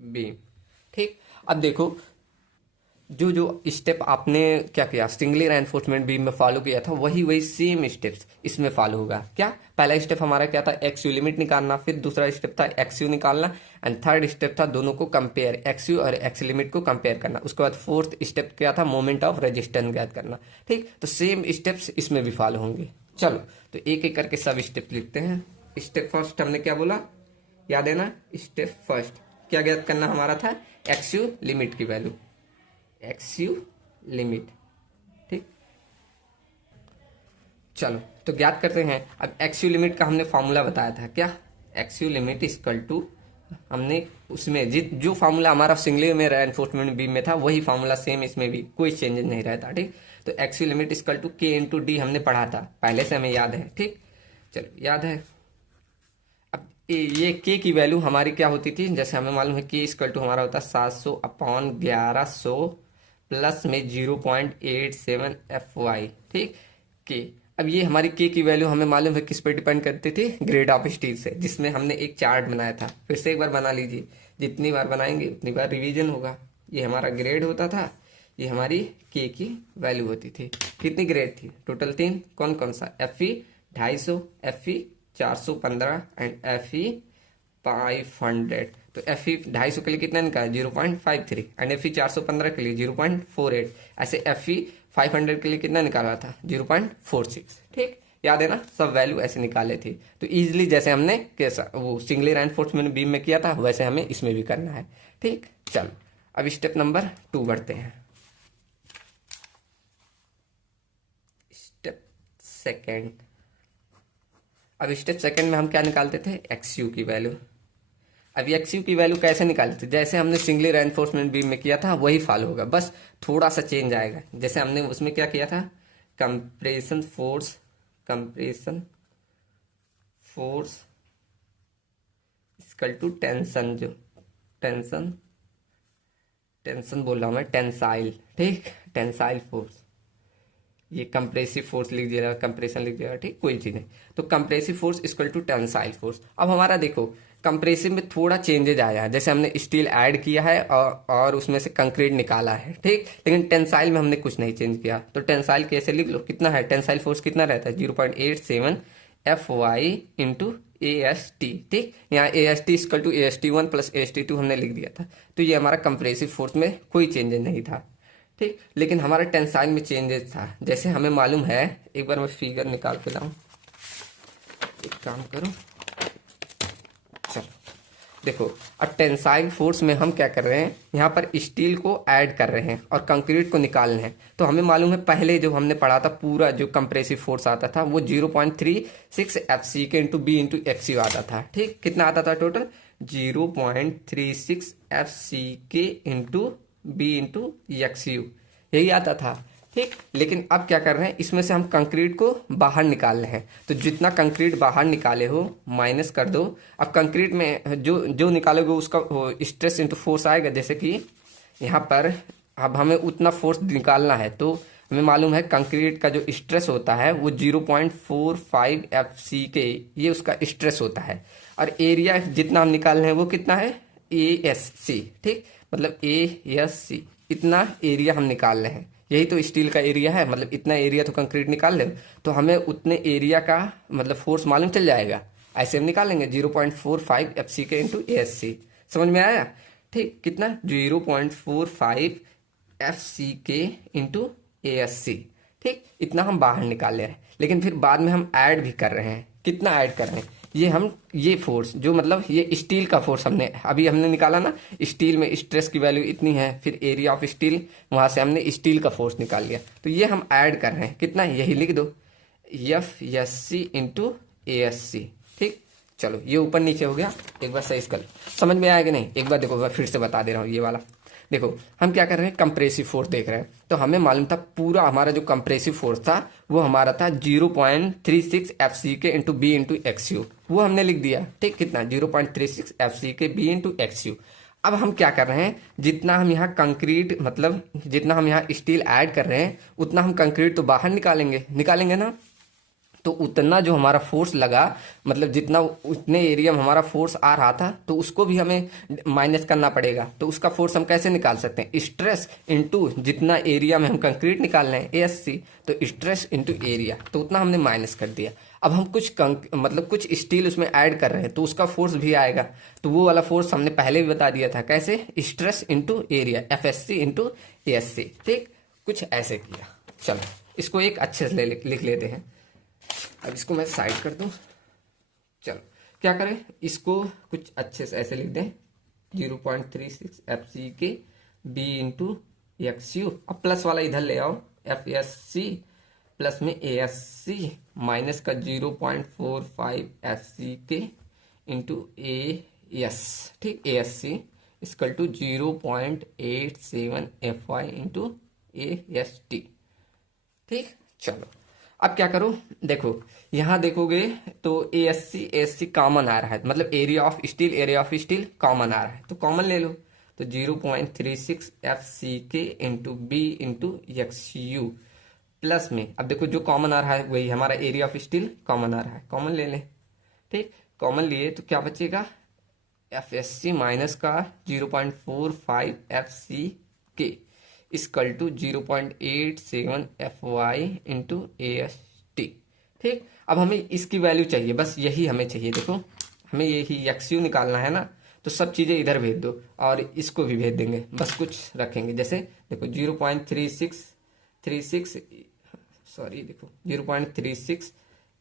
beam. ठीक, अब देखो जो जो स्टेप आपने क्या किया सिंगली रेनफोर्समेंट बीम में फॉलो किया था, वही सेम स्टेप्स इसमें फॉलो होगा। क्या, पहला स्टेप हमारा क्या था, XU लिमिट निकालना, फिर दूसरा स्टेप था XU निकालना, एंड थर्ड स्टेप था दोनों को कंपेयर, XU और X लिमिट को कंपेयर करना। उसके बाद फोर्थ स्टेप क्या था, मोमेंट ऑफ रेजिस्टेंस ज्ञात करना। ठीक, तो सेम स्टेप्स इसमें भी फॉलो होंगे। चलो तो एक एक करके सब स्टेप लिखते हैं। स्टेप फर्स्ट हमने क्या बोला, याद है ना, स्टेप फर्स्ट क्या ज्ञात करना हमारा था, XU लिमिट की वैल्यू, XU लिमिट। ठीक, चलो तो ज्ञात करते हैं। अब XU लिमिट का हमने फॉर्मूला बताया था, क्या, XU लिमिट इक्वल टू, हमने उसमें जो फार्मूला हमारा सिंगली में रेनफोर्समेंट बीम में था वही फार्मूला सेम इसमें भी, कोई चेंजेस नहीं रहता। ठीक, तो XU limit equal to K into D हमने पढ़ा था पहले से, हमें याद है। ठीक, चलो याद है। अब ये K की वैल्यू हमारी क्या होती थी, जैसे हमें मालूम है K इक्वल टू हमारा होता है 700/1100 प्लस में 0.87 FY। ठीक, K। अब ये हमारी K की वैल्यू हमें मालूम है किस पर डिपेंड करती थी, ग्रेड ऑफ स्टील से, जिसमें हमने एक चार्ट बनाया था। फिर से एक बार बना लीजिए, जितनी बार बनाएंगे उतनी बार रिवीजन होगा। ये हमारा ग्रेड होता था, ये हमारी K की वैल्यू होती थी। कितनी ग्रेड थी टोटल, 3। कौन कौन सा, FE 250, FE 415 एंड FE 500। तो FE 250 के लिए कितना निकाला, 0.53, एंड FE 415 के लिए 0.48। ऐसे FE 500 के लिए कितना निकाला था, 0.46। ठीक, याद है ना, सब वैल्यू ऐसे निकाले थे। तो इजीली जैसे हमने कैसा वो सिंगली रेनफोर्समेंट बीम में किया था, वैसे हमें इसमें भी करना है। ठीक, चलो अब स्टेप नंबर 2 बढ़ते हैं। Step second. अब स्टेप सेकेंड में हम क्या निकालते थे, XU की वैल्यू। अब XU की वैल्यू कैसे निकालते थे, जैसे हमने सिंगली रेनफोर्समेंट बीम में किया था वही फॉलो होगा, बस थोड़ा सा चेंज आएगा। जैसे हमने उसमें क्या किया था, compression force equal to tension, जो टेंशन बोल रहा हूं मैं, टेंसाइल। ठीक, टेंसाइल फोर्स, ये कंप्रेसिव फोर्स लिख दिया, कंप्रेशन लिख दिया। ठीक, कोई चीज नहीं। तो compressive force equal to tensile force. अब हमारा देखो कंप्रेसिव में थोड़ा चेंजेज आया है, जैसे हमने स्टील ऐड किया है और उसमें से कंक्रीट निकाला है। ठीक, लेकिन टेंसाइल में हमने कुछ नहीं चेंज किया। तो टेंसाइल कैसे लिख लो, कितना है टेंसाइल फोर्स, कितना रहता है, 0.87 FY इंटू AST। ठीक, यहाँ AST equal to AST1 plus AST2 हमने लिख दिया था। तो ये हमारा कंप्रेसिव फोर्स में कोई चेंजेस नहीं था। ठीक, लेकिन हमारा टेंसाइल में चेंजेस था। जैसे हमें मालूम है, एक बार मैं फिगर निकाल के लाऊं, एक काम करो, चलो देखो। अब टेंसाइल फोर्स में हम क्या कर रहे हैं, यहाँ पर स्टील को ऐड कर रहे हैं और कंक्रीट को निकालने हैं। तो हमें मालूम है पहले जो हमने पढ़ा था, पूरा जो कंप्रेसिव फोर्स आता था वो 0.36 FCK into B into XU आता था। ठीक, कितना आता था total, 0.36 FCK into B into XU, यही आता था। ठीक, लेकिन अब क्या कर रहे हैं, इसमें से हम कंक्रीट को बाहर निकाल रहे हैं। तो जितना कंक्रीट बाहर निकाले हो माइनस कर दो। अब कंक्रीट में जो निकालोगे उसका स्ट्रेस इंटू फोर्स आएगा। जैसे कि यहाँ पर अब हमें उतना फोर्स निकालना है, तो हमें मालूम है कंक्रीट का जो स्ट्रेस होता है वो 0.45 FCK, ये उसका स्ट्रेस होता है। और एरिया जितना हम निकाल रहे हैं वो कितना है, ASC। ठीक, मतलब ASC, इतना एरिया हम निकाल रहे हैं। यही तो स्टील का एरिया है, मतलब इतना एरिया तो कंक्रीट निकाल ले, तो हमें उतने एरिया का मतलब फोर्स मालूम चल जाएगा। ऐसे हम निकालेंगे 0.45 FCK इंटू ASC। समझ में आया। ठीक, कितना, 0.45 FCK इंटू ASC। ठीक, इतना हम बाहर निकाल ले रहे हैं, लेकिन फिर बाद में हम ऐड भी कर रहे हैं। कितना ऐड कर रहे हैं, ये फोर्स जो मतलब ये स्टील का फोर्स हमने निकाला ना, स्टील में स्ट्रेस की वैल्यू इतनी है, फिर एरिया ऑफ स्टील, वहां से हमने स्टील का फोर्स निकाल लिया, तो ये हम ऐड कर रहे हैं कितना, यही लिख दो, F S C into A S C. ठीक, चलो ये ऊपर नीचे हो गया, एक बार सही कर समझ में आया कि नहीं, एक बार देखो, मैं फिर से बता दे रहा हूँ। ये वाला देखो, हम क्या कर रहे हैं, कंप्रेसिव फोर्स देख रहे हैं, तो हमें मालूम था पूरा हमारा जो कंप्रेसिव फोर्स था वो हमारा था 0.36 F C K into B into X U, वो हमने लिख दिया। ठीक, कितना, 0.36 एफ सी के बी इंटू एक्स यू। अब हम क्या कर रहे हैं, जितना हम यहाँ कंक्रीट मतलब जितना हम यहाँ स्टील ऐड कर रहे हैं उतना हम कंक्रीट तो बाहर निकालेंगे ना, तो उतना जो हमारा फोर्स लगा, मतलब जितना उतने एरिया में हमारा फोर्स आ रहा था, तो उसको भी हमें माइनस करना पड़ेगा। तो उसका फोर्स हम कैसे निकाल सकते हैं, स्ट्रेस इनटू जितना एरिया में हम कंक्रीट निकाल रहे हैं एएससी, तो स्ट्रेस इनटू एरिया, तो उतना हमने माइनस कर दिया। अब हम मतलब कुछ स्टील उसमें ऐड कर रहे हैं, तो उसका फोर्स भी आएगा, तो वो वाला फोर्स हमने पहले भी बता दिया था कैसे, stress into area, F S C into A S C. ठीक, कुछ ऐसे किया। चलो इसको एक अच्छे से लिख लेते हैं। अब इसको मैं साइड कर दूं। चलो क्या करें, इसको कुछ अच्छे से ऐसे लिख दें, 0.36 एफ सी के बी इंटू एक्स यू। अब प्लस वाला इधर ले आओ, एफ एस सी प्लस में ए एस सी माइनस का 0.45 F C K into A S. ठीक, A S C is equal to 0.87 F Y into A S T. ठीक, चलो अब क्या करो, देखो यहां देखोगे तो ए एस सी कॉमन आ रहा है, मतलब एरिया ऑफ स्टील कॉमन आ रहा है, तो कॉमन ले लो, तो 0.36 F C K into B into X U plus में, अब देखो जो कॉमन आ रहा है वही हमारा एरिया ऑफ स्टील कॉमन आ रहा है, कॉमन ले लें। ठीक, कॉमन लिए तो क्या बचेगा, एफ एस सी माइनस का 0.45 F C K equal to 0.87 F Y into A S T. ठीक, अब हमें इसकी वैल्यू चाहिए, बस यही हमें चाहिए। देखो हमें यही एक्स यू निकालना है ना, तो सब चीज़ें इधर भेज दो और इसको भी भेज देंगे, बस कुछ रखेंगे, जैसे देखो 0.36 सॉरी देखो 0.36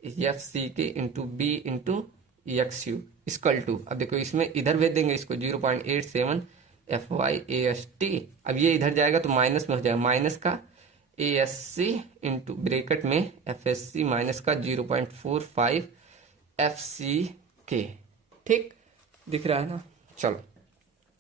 F C K into B into X U equal to, अब देखो इसमें इधर भेज देंगे इसको 0.87 F Y A S T. अब ये इधर जाएगा तो माइनस में हो जाएगा, माइनस का A S C into bracket में एफ एस सी माइनस का 0.45 एफ सी के। ठीक, दिख रहा है ना। चलो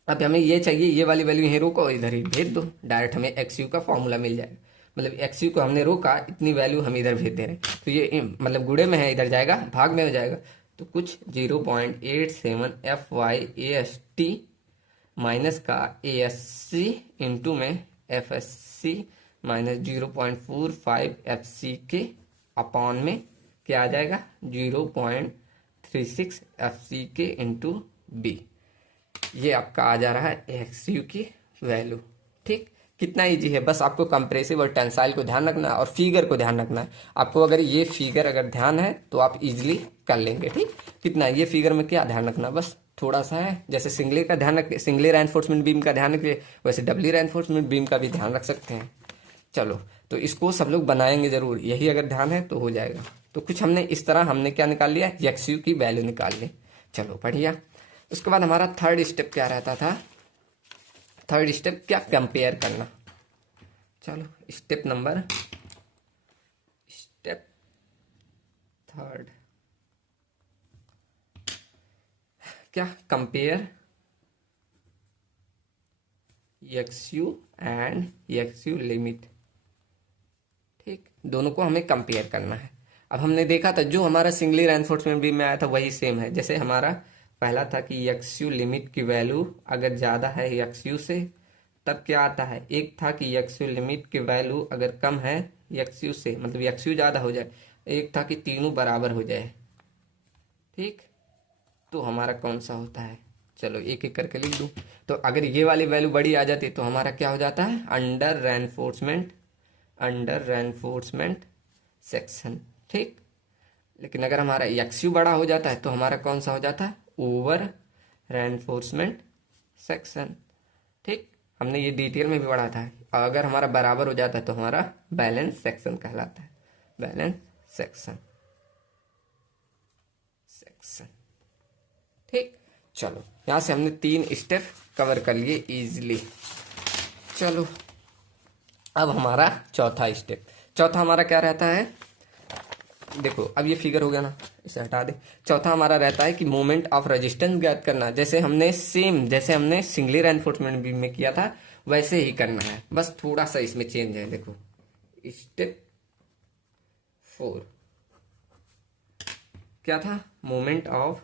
अब हमें ये चाहिए, ये वाली वैल्यू यहीं रोको, इधर ही भेज दो, डायरेक्ट हमें एक्स यू का फॉर्मूला मिल जाएगा, मतलब एक्स यू को हमने रोका, इतनी वैल्यू हम इधर भेज दे रहे हैं, तो ये मतलब गुड़े में है, इधर जाएगा भाग में हो जाएगा, तो कुछ 0.87 F Y A S T minus का ए एस सी इंटू में F S C minus 0.45 F C K upon में क्या आ जाएगा, 0.36 F C K into B. ये आपका आ जा रहा है एक्स यू की वैल्यू। ठीक, कितना इजी है, बस आपको कंप्रेसिव और टेंसाइल को ध्यान रखना है और फिगर को ध्यान रखना है। आपको अगर ये फिगर अगर ध्यान है तो आप इजीली कर लेंगे। ठीक, कितना ये फिगर में क्या ध्यान रखना, बस थोड़ा सा है, जैसे सिंगली का ध्यान रख, सिंगली रेनफोर्समेंट बीम का ध्यान रखिए, वैसे डबली रेनफोर्समेंट बीम का भी ध्यान रख सकते हैं। चलो तो इसको सब लोग बनाएंगे जरूर, यही अगर ध्यान है तो हो जाएगा। तो कुछ हमने इस तरह हमने क्या निकाल लिया, एक्स यू की वैल्यू निकाल ली। चलो बढ़िया। उसके बाद हमारा थर्ड स्टेप क्या रहता था, थर्ड स्टेप क्या, कंपेयर करना। चलो स्टेप थर्ड क्या, compare x you and x you limit. ठीक, दोनों को हमें कंपेयर करना है। अब हमने देखा था जो हमारा सिंगली रेनफोर्समेंट बीम में आया था वही सेम है, जैसे हमारा पहला था कि एक्स यू लिमिट की वैल्यू अगर ज़्यादा है एक्स यू से तब क्या आता है, एक था कि एक्स यू लिमिट की वैल्यू अगर कम है एक्स यू से, मतलब एक्स यू ज़्यादा हो जाए, एक था कि तीनों बराबर हो जाए। ठीक, तो हमारा कौन सा होता है, चलो एक एक करके लिख दूं। तो अगर ये वाली वैल्यू बड़ी आ जाती तो हमारा क्या हो जाता है, अंडर रेनफोर्समेंट सेक्शन। ठीक, लेकिन अगर हमारा एक्स यू बड़ा हो जाता है तो हमारा कौन सा हो जाता है, ओवर रेनफोर्समेंट सेक्शन। ठीक, हमने ये डिटेल में भी पढ़ा था। अगर हमारा बराबर हो जाता है तो हमारा बैलेंस सेक्शन कहलाता है, बैलेंस सेक्शन। सेक्शन। ठीक, चलो यहां से हमने 3 स्टेप कवर कर लिए इजीली। चलो अब हमारा चौथा स्टेप, चौथा हमारा क्या रहता है, देखो अब ये फिगर हो गया ना, इसे हटा दे। चौथा हमारा रहता है कि मोमेंट ऑफ रेजिस्टेंस ज्ञात करना, जैसे हमने सिंगली रेनफोर्समेंट बीम में किया था वैसे ही करना है, बस थोड़ा सा इसमें चेंज है। देखो स्टेप 4 क्या था, मोमेंट ऑफ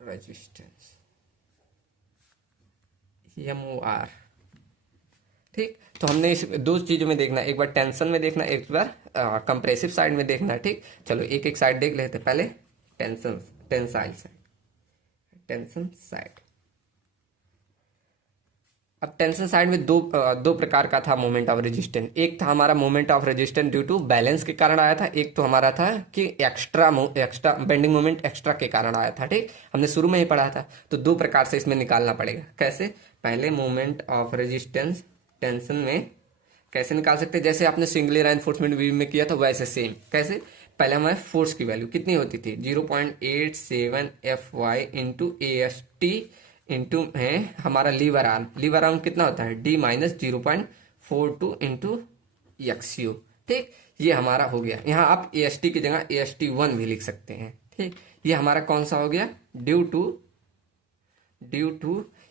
रेजिस्टेंस, MOR। ठीक, तो हमने इस 2 चीजों में देखना, एक बार टेंशन में देखना, एक बार कंप्रेसिव साइड में देखना। ठीक, चलो एक एक साइड देख लेते, पहले टेंसाइल साइड, टेंशन साइड। अब टेंशन साइड में दो प्रकार का था मोमेंट ऑफ रेजिस्टेंस। एक था हमारा moment of resistance due to balance के कारण आया था, एक तो हमारा था कि एक्स्ट्रा बेंडिंग मोमेंट एक्स्ट्रा के कारण आया था। ठीक, हमने शुरू में ही पढ़ा था। तो 2 प्रकार से इसमें निकालना पड़ेगा। कैसे, पहले मोमेंट ऑफ रेजिस्टेंस टेंशन में कैसे निकाल सकते हैं, जैसे आपने सिंगली रेनफोर्समेंट बीम में किया था वैसे सेम। कैसे, पहले हमारे फोर्स की वैल्यू कितनी होती थी, 0.87 FY इंटू AST इंटू है हमारा लीवर आर्म कितना होता है, D माइनस 0.42 इंटू XU। ठीक, ये हमारा हो गया। यहाँ आप AST की जगह AST1 भी लिख सकते हैं। ठीक, ये हमारा कौन सा हो गया, ड्यू टू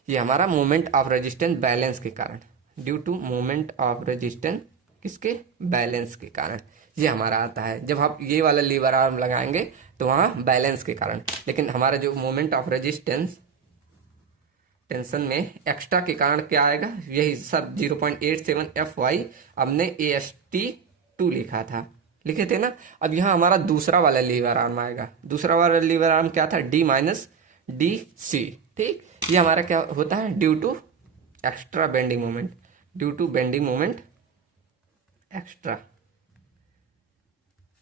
ये हमारा मोमेंट ऑफ रेजिस्टेंस बैलेंस के कारण, due to moment of resistance किसके, बैलेंस के कारण ये हमारा आता है। जब आप ये वाला लीवर आर्म लगाएंगे तो वहां बैलेंस के कारण, लेकिन हमारा जो मोमेंट ऑफ रेजिस्टेंस टेंशन में एक्स्ट्रा के कारण क्या आएगा, यही सब 0.87 FY हमने AST2 लिखा था, लिखे थे ना। अब यहाँ हमारा दूसरा वाला लीवर आर्म आएगा, दूसरा वाला लीवर आर्म क्या था, D माइनस DC। ठीक, ये हमारा क्या होता है, due to extra bending moment, due to bending moment extra.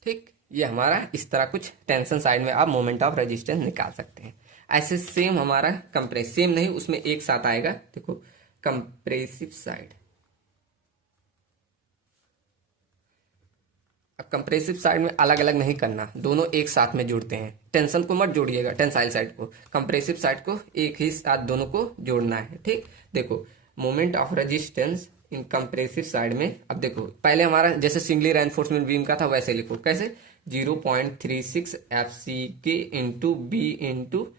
ठीक, ये हमारा इस तरह कुछ टेंशन साइड में आप मोमेंट ऑफ रेजिस्टेंस निकाल सकते हैं। ऐसे सेम हमारा सेम नहीं, उसमें एक साथ आएगा। देखो कंप्रेसिव साइड, अब कंप्रेसिव साइड में अलग अलग नहीं करना, दोनों एक साथ में जुड़ते हैं। टेंशन को मत जोड़िएगा, टेंसाइल साइड को, कंप्रेसिव साइड को एक ही साथ दोनों को जोड़ना है। ठीक, देखो moment of resistance in compressive side में, अब देखो पहले हमारा जैसे सिंगली रेनफोर्समेंट बीम का था वैसे लिखो। कैसे, 0.36 FCK into B into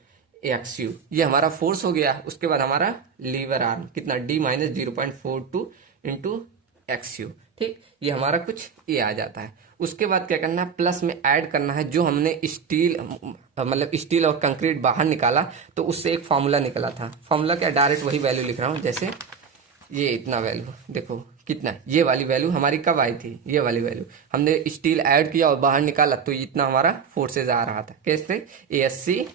XU, ये हमारा फोर्स हो गया। उसके बाद हमारा लीवर आर्म कितना, D माइनस 0.42 इंटू XU। ठीक, ये हमारा कुछ ये आ जाता है। उसके बाद क्या करना है, प्लस में ऐड करना है जो हमने स्टील और कंक्रीट बाहर निकाला, तो उससे एक फॉर्मूला निकला था। फॉर्मूला क्या, डायरेक्ट वही वैल्यू लिख रहा हूं, जैसे ये इतना वैल्यू, देखो कितना, ये वाली वैल्यू हमारी कब आई थी, ये वाली वैल्यू हमने स्टील ऐड किया और बाहर निकाला तो इतना हमारा फोर्सेज आ रहा था। कैसे, ASC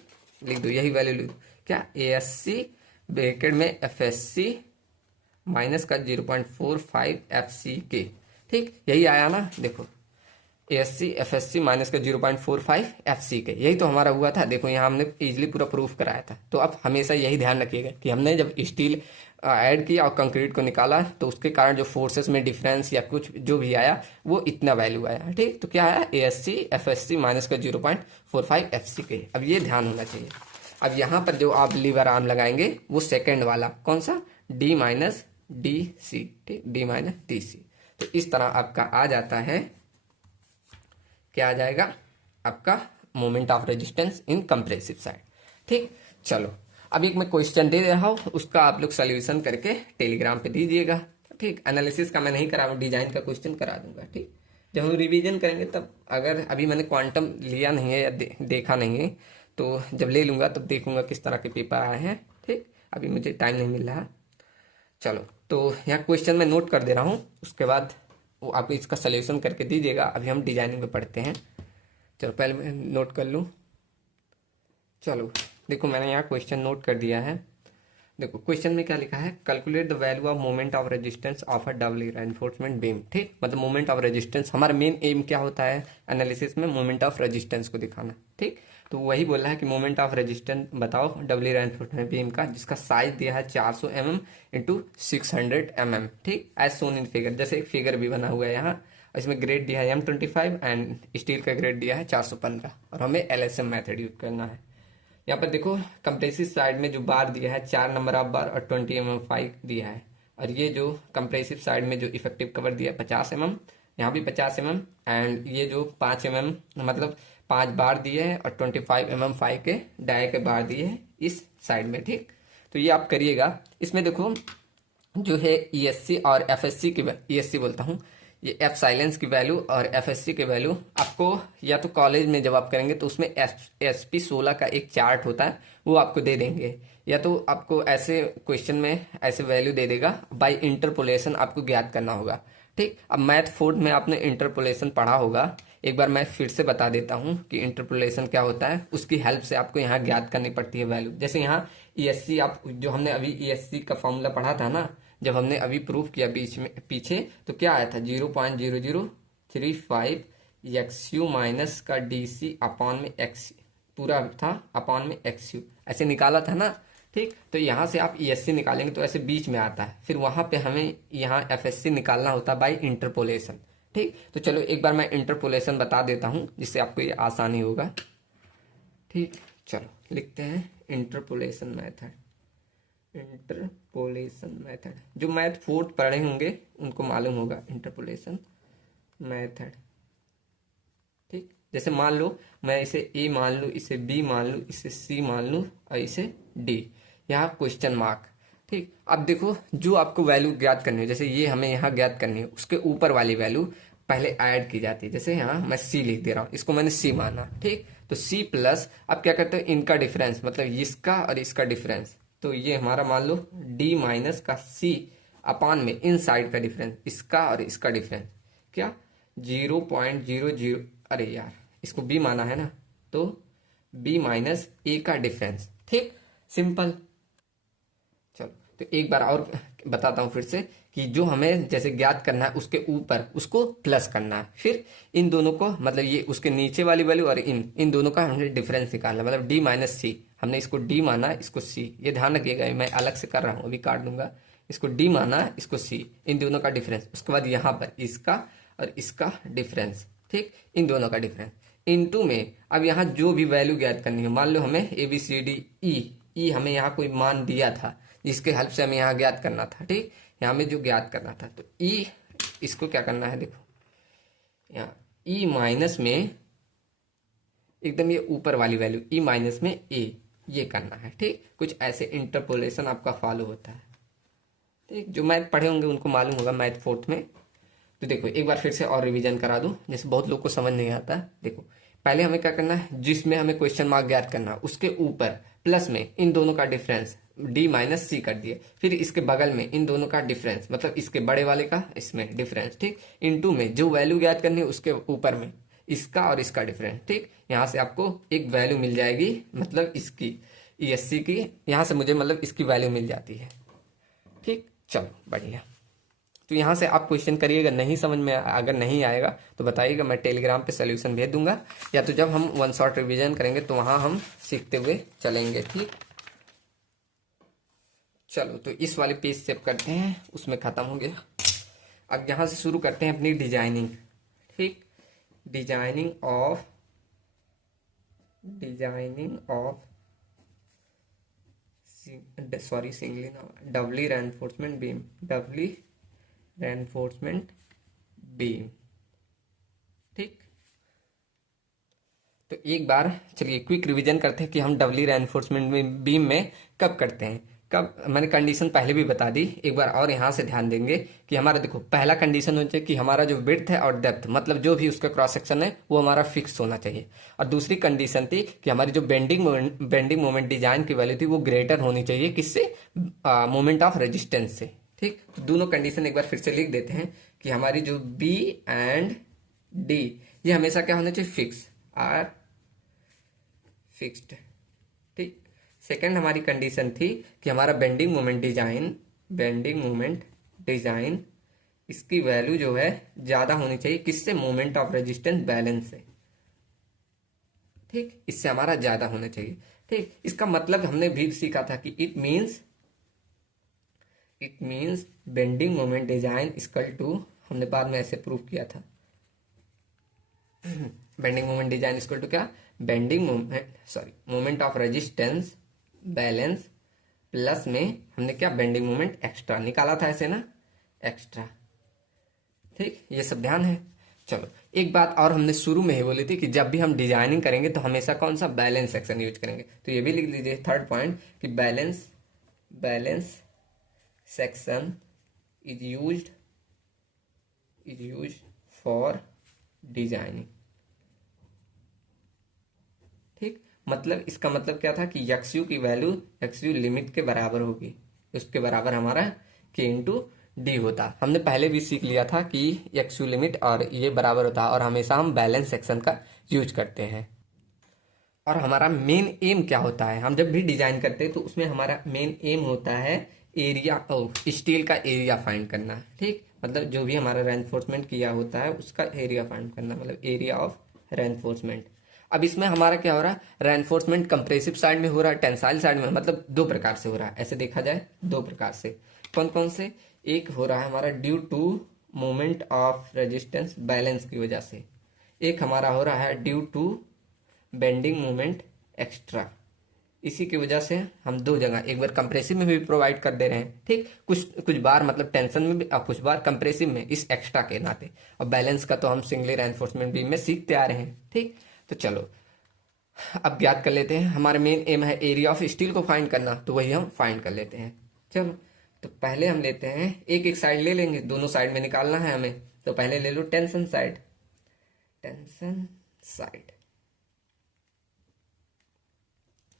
लिख दो, यही वैल्यू लिख दो, क्या ASC ब्रैकेट में FSC माइनस का 0.45 FCK। ठीक, यही आया ना, देखो ASC FSC माइनस का 0.45 FCK, यही तो हमारा हुआ था। देखो यहाँ हमने इजीली पूरा प्रूफ कराया था। तो अब हमेशा यही ध्यान रखिएगा कि हमने जब स्टील ऐड किया और कंक्रीट को निकाला तो उसके कारण जो फोर्सेस में डिफरेंस या कुछ जो भी आया वो इतना वैल्यू आया। ठीक, तो क्या आया, ASC FSC माइनस का 0.45 FCK। अब ये ध्यान होना चाहिए। अब यहाँ पर जो आप लीवर आर्म लगाएंगे वो सेकेंड वाला कौन सा, D माइनस DC। ठीक, D माइनस DC। तो इस तरह आपका आ जाता है, क्या आ जाएगा आपका, moment of resistance in compressive side. ठीक, चलो अब एक मैं क्वेश्चन दे रहा हूँ, उसका आप लोग सोल्यूशन करके टेलीग्राम पे दीजिएगा। ठीक, एनालिसिस का मैं नहीं करा, डिजाइन का क्वेश्चन करा दूंगा। ठीक, जब हम रिवीजन करेंगे तब, अगर अभी मैंने क्वांटम लिया नहीं है या देखा नहीं है तो जब ले लूंगा तब देखूंगा किस तरह के पेपर आए हैं। ठीक, अभी मुझे टाइम नहीं मिल रहा। चलो, तो यहाँ क्वेश्चन मैं नोट कर दे रहा हूँ, उसके बाद वो आप इसका सलेक्शन करके दीजिएगा। अभी हम डिजाइनिंग में पढ़ते हैं। चलो पहले मैं नोट कर लूँ। चलो देखो मैंने यहाँ क्वेश्चन नोट कर दिया है। देखो क्वेश्चन में क्या लिखा है, calculate the value of moment of resistance of a double reinforcement beam. ठीक, मतलब मोमेंट ऑफ रेजिस्टेंस, हमारा मेन एम क्या होता है एनालिसिस में, मोमेंट ऑफ रेजिस्टेंस को दिखाना। ठीक, तो वही बोला है कि मोमेंट ऑफ रेजिस्टेंस बताओ डबल रेनफोर्समेंट बीम का, जिसका साइज दिया है 400 mm इंटू 600 mm। ठीक, एज सोन इन फिगर, जैसे एक फिगर भी बना हुआ है यहाँ इसमें ग्रेड दिया है M25 एंड स्टील का ग्रेड दिया है 415 और हमें LSM मेथड यूज करना है। यहाँ पर देखो कंप्रेसिव साइड में जो बार दिया है 4 नंबर ऑफ बार और 20 mm फाइव दिया है, और ये जो कंप्रेसिव साइड में जो इफेक्टिव कवर दिया है 50 mm, यहाँ भी 50 mm एंड ये जो 5 mm मतलब 5 बार दिए हैं और 25 mm फाइव के डाई के बार दिए हैं इस साइड में। ठीक, तो ये आप करिएगा। इसमें देखो जो है ESC और FSC की ESC बोलता हूँ, ये F साइलेंस की वैल्यू और FSC की वैल्यू आपको या तो कॉलेज में जब आप करेंगे तो उसमें SP16 का एक चार्ट होता है वो आपको दे देंगे, या तो आपको ऐसे क्वेश्चन में ऐसे वैल्यू दे देगा, बाय इंटरपोलेशन आपको ज्ञात करना होगा। ठीक, अब मैथ 4 में आपने इंटरपोलेशन पढ़ा होगा, एक बार मैं फिर से बता देता हूँ कि इंटरपोलेशन क्या होता है। उसकी हेल्प से आपको यहाँ ज्ञात करनी पड़ती है वैल्यू। जैसे यहाँ ESC आप जो हमने अभी ESC का फॉर्मूला पढ़ा था ना, जब हमने अभी प्रूफ किया बीच में पीछे, तो क्या आया था 0.0035 XU माइनस का DC अपॉन में x पूरा था अपॉन में XU ऐसे निकाला था ना। ठीक, तो यहाँ से आप ESC निकालेंगे तो ऐसे बीच में आता है, फिर वहां पे हमें यहाँ FSC निकालना होता है बाय इंटरपोलेशन। ठीक, तो चलो एक बार मैं इंटरपोलेशन बता देता हूँ जिससे आपको ये आसानी होगा। ठीक, चलो लिखते हैं इंटरपोलेशन मेथड। इंटरपोलेशन मेथड जो मैथ 4 पढ़े होंगे उनको मालूम होगा इंटरपोलेशन मेथड। ठीक, जैसे मान लो मैं इसे A मान लूँ, इसे B मान लूँ, इसे C मान लूँ और इसे D, यहाँ क्वेश्चन मार्क। ठीक, अब देखो जो आपको वैल्यू ज्ञात करनी है, जैसे ये हमें यहाँ ज्ञात करनी है, उसके ऊपर वाली वैल्यू पहले ऐड की जाती है। जैसे यहाँ मैं C लिख दे रहा हूँ, इसको मैंने C माना। ठीक, तो C प्लस अब क्या करते हैं इनका डिफरेंस, मतलब इसका और इसका डिफरेंस, तो ये हमारा मान लो D माइनस का C अपान में इन साइड का डिफरेंस, इसका और इसका डिफरेंस क्या 0.00, अरे यार इसको B माना है ना, तो B माइनस A का डिफरेंस। ठीक, सिंपल। चलो तो एक बार और बताता हूं फिर से कि जो हमें जैसे ज्ञात करना है उसके ऊपर उसको प्लस करना है, फिर इन दोनों को मतलब ये उसके नीचे वाली वैल्यू और इन दोनों का हमने डिफरेंस निकालना, मतलब D माइनस C, हमने इसको D माना इसको C, ये ध्यान रखिएगा मैं अलग से कर रहा हूँ अभी काट दूंगा, इसको D माना इसको C, इन दोनों का डिफरेंस, उसके बाद यहाँ पर इसका और इसका डिफरेंस। ठीक, इन दोनों का डिफरेंस इनटू में अब यहाँ जो भी वैल्यू ज्ञात करनी है, मान लो हमें ABCDE हमें यहाँ कोई मान दिया था जिसके हेल्प से हमें यहाँ ज्ञात करना था। ठीक, यहाँ में जो ज्ञात करना था तो E इसको क्या करना है, देखो यहाँ E माइनस में एकदम ये ऊपर वाली वैल्यू E माइनस में A ये करना है। ठीक, कुछ ऐसे इंटरपोलेशन आपका फॉलो होता है। ठीक, जो मैथ पढ़े होंगे उनको मालूम होगा मैथ 4 में। तो देखो एक बार फिर से और रिवीजन करा दूं, जैसे बहुत लोग को समझ नहीं आता। देखो पहले हमें क्या करना है, जिसमें हमें क्वेश्चन मार्क ज्ञात करना है उसके ऊपर प्लस में इन दोनों का डिफरेंस D माइनस C कर दिए, फिर इसके बगल में इन दोनों का डिफरेंस मतलब इसके बड़े वाले का इसमें डिफरेंस। ठीक, इनटू में जो वैल्यू ज्ञात करनी है उसके ऊपर में इसका और इसका डिफरेंस। ठीक, यहाँ से आपको एक वैल्यू मिल जाएगी, मतलब इसकी ESC की, यहाँ से मुझे मतलब इसकी वैल्यू मिल जाती है। ठीक, चलो बढ़िया। तो यहाँ से आप क्वेश्चन करिएगा, नहीं समझ में अगर नहीं आएगा तो बताइएगा, मैं टेलीग्राम पे सोल्यूशन भेज दूंगा, या तो जब हम वन शॉट रिवीजन करेंगे तो वहाँ हम सीखते हुए चलेंगे। ठीक, चलो तो इस वाले पेज सेव करते हैं, उसमें खत्म हो गया। अब यहाँ से शुरू करते हैं अपनी डिजाइनिंग। ठीक, designing of doubly reinforcement beam, doubly reinforcement beam. ठीक, तो एक बार चलिए क्विक रिवीजन करते हैं कि हम डबली रेनफोर्समेंट बीम में कब करते हैं, कब। मैंने कंडीशन पहले भी बता दी, एक बार और यहाँ से ध्यान देंगे कि हमारा देखो पहला कंडीशन होना चाहिए कि हमारा जो विड्थ है और डेप्थ मतलब जो भी उसका क्रॉस सेक्शन है वो हमारा फिक्स होना चाहिए, और दूसरी कंडीशन थी कि हमारी जो बेंडिंग मोमेंट डिजाइन की वैल्यू थी वो ग्रेटर होनी चाहिए, किससे, मोमेंट ऑफ रेजिस्टेंस से। ठीक, तो दोनों कंडीशन एक बार फिर से लिख देते हैं कि हमारी जो B एंड D ये हमेशा क्या होना चाहिए, फिक्स, आर फिक्स्ड। ठीक, सेकंड हमारी कंडीशन थी कि हमारा बेंडिंग मोमेंट डिजाइन इसकी वैल्यू जो है ज्यादा होनी चाहिए, किससे, मोमेंट ऑफ रेजिस्टेंस बैलेंस से। ठीक, इससे हमारा ज्यादा होना चाहिए। ठीक, इसका मतलब हमने भी सीखा था कि it means bending moment design equal to, हमने बाद में ऐसे प्रूव किया था, bending moment design equal to क्या, bending moment moment of resistance balance plus में हमने क्या बेंडिंग मोमेंट एक्स्ट्रा निकाला था ऐसे ना, एक्स्ट्रा। ठीक, ये सब ध्यान है। चलो एक बात और हमने शुरू में ही बोली थी कि जब भी हम डिजाइनिंग करेंगे तो हमेशा कौन सा बैलेंस सेक्शन यूज करेंगे, तो ये भी लिख लीजिए थर्ड पॉइंट कि balance section is used for designing. ठीक, मतलब इसका मतलब क्या था कि XU की वैल्यू XU लिमिट के बराबर होगी, उसके बराबर हमारा K इंटू डी होता। हमने पहले भी सीख लिया था कि XU लिमिट और ये बराबर होता है, और हमेशा हम बैलेंस सेक्शन का यूज करते हैं। और हमारा मेन एम क्या होता है, हम जब भी डिजाइन करते हैं तो उसमें हमारा मेन एम होता है एरिया स्टील का एरिया फाइंड करना। ठीक, मतलब जो भी हमारा रेनफोर्समेंट किया होता है उसका एरिया फाइंड करना, मतलब एरिया ऑफ रेनफोर्समेंट। अब इसमें हमारा क्या हो रहा है, रेनफोर्समेंट कंप्रेसिव साइड में हो रहा है, टेंसाइल साइड में, मतलब दो प्रकार से हो रहा है। ऐसे देखा जाए दो प्रकार से, कौन कौन से, एक हो रहा है हमारा due to moment of resistance balance की वजह से, एक हमारा हो रहा है due to bending moment extra. इसी की वजह से हम दो जगह, एक बार कंप्रेसिव में भी प्रोवाइड कर दे रहे हैं, ठीक, कुछ बार मतलब टेंशन में भी और कुछ बार कंप्रेसिव में, इस एक्स्ट्रा के नाते। और बैलेंस का तो हम सिंगली रेनफोर्समेंट बीम में सीखते आ रहे हैं। ठीक, तो चलो अब ज्ञात कर लेते हैं। हमारा मेन एम है एरिया ऑफ स्टील को फाइंड करना, तो वही हम फाइंड कर लेते हैं। चलो तो पहले हम लेते हैं, एक एक साइड ले लेंगे, दोनों साइड में निकालना है हमें। तो पहले ले लो टेंशन साइड,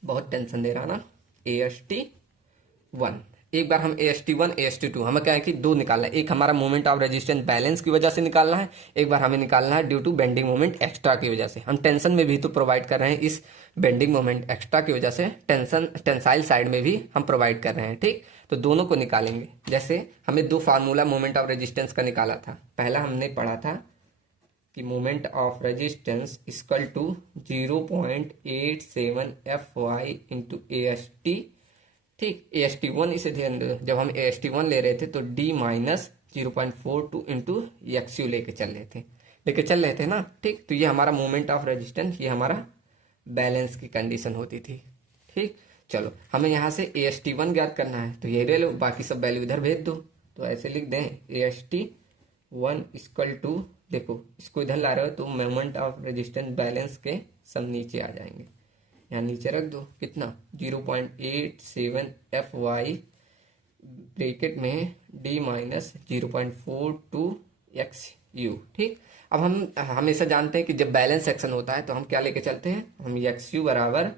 बहुत टेंशन दे रहा ना, AST1। एक बार हम AST1 AST2 हमें क्या है कि दो निकालना है, एक हमारा मोमेंट ऑफ रेजिस्टेंस बैलेंस की वजह से निकालना है, एक बार हमें निकालना है due to bending moment extra की वजह से। हम टेंशन में भी तो प्रोवाइड कर रहे हैं, इस बेंडिंग मोमेंट एक्स्ट्रा की वजह से टेंसाइल साइड में भी हम प्रोवाइड कर रहे हैं। ठीक, तो दोनों को निकालेंगे। जैसे हमें दो फार्मूला मोमेंट ऑफ रेजिस्टेंस का निकाला था, पहला हमने पढ़ा था कि moment of resistance equal to 0.87 FY into AST। ठीक, AST1 इसे ध्यान दो, जब हम AST1 ले रहे थे तो D माइनस 0.42 इंटू XU लेके चल रहे थे ना। ठीक, तो ये हमारा मोमेंट ऑफ रेजिस्टेंस, ये हमारा बैलेंस की कंडीशन होती थी। ठीक, चलो हमें यहाँ से AST1 ज्ञात करना है, तो ये ले लो, बाकी सब वैल्यू इधर भेज दो। तो ऐसे लिख दें AST1 इक्वल टू, देखो इसको इधर ला रहे हो तो मोमेंट ऑफ रेजिस्टेंस बैलेंस के सब नीचे आ जाएंगे, यहाँ नीचे रख दो। कितना, 0.87 FY ब्रैकेट में D माइनस 0.42 XU। ठीक, अब हम हमेशा जानते हैं कि जब बैलेंस सेक्शन होता है तो हम क्या लेके चलते हैं, हम XU बराबर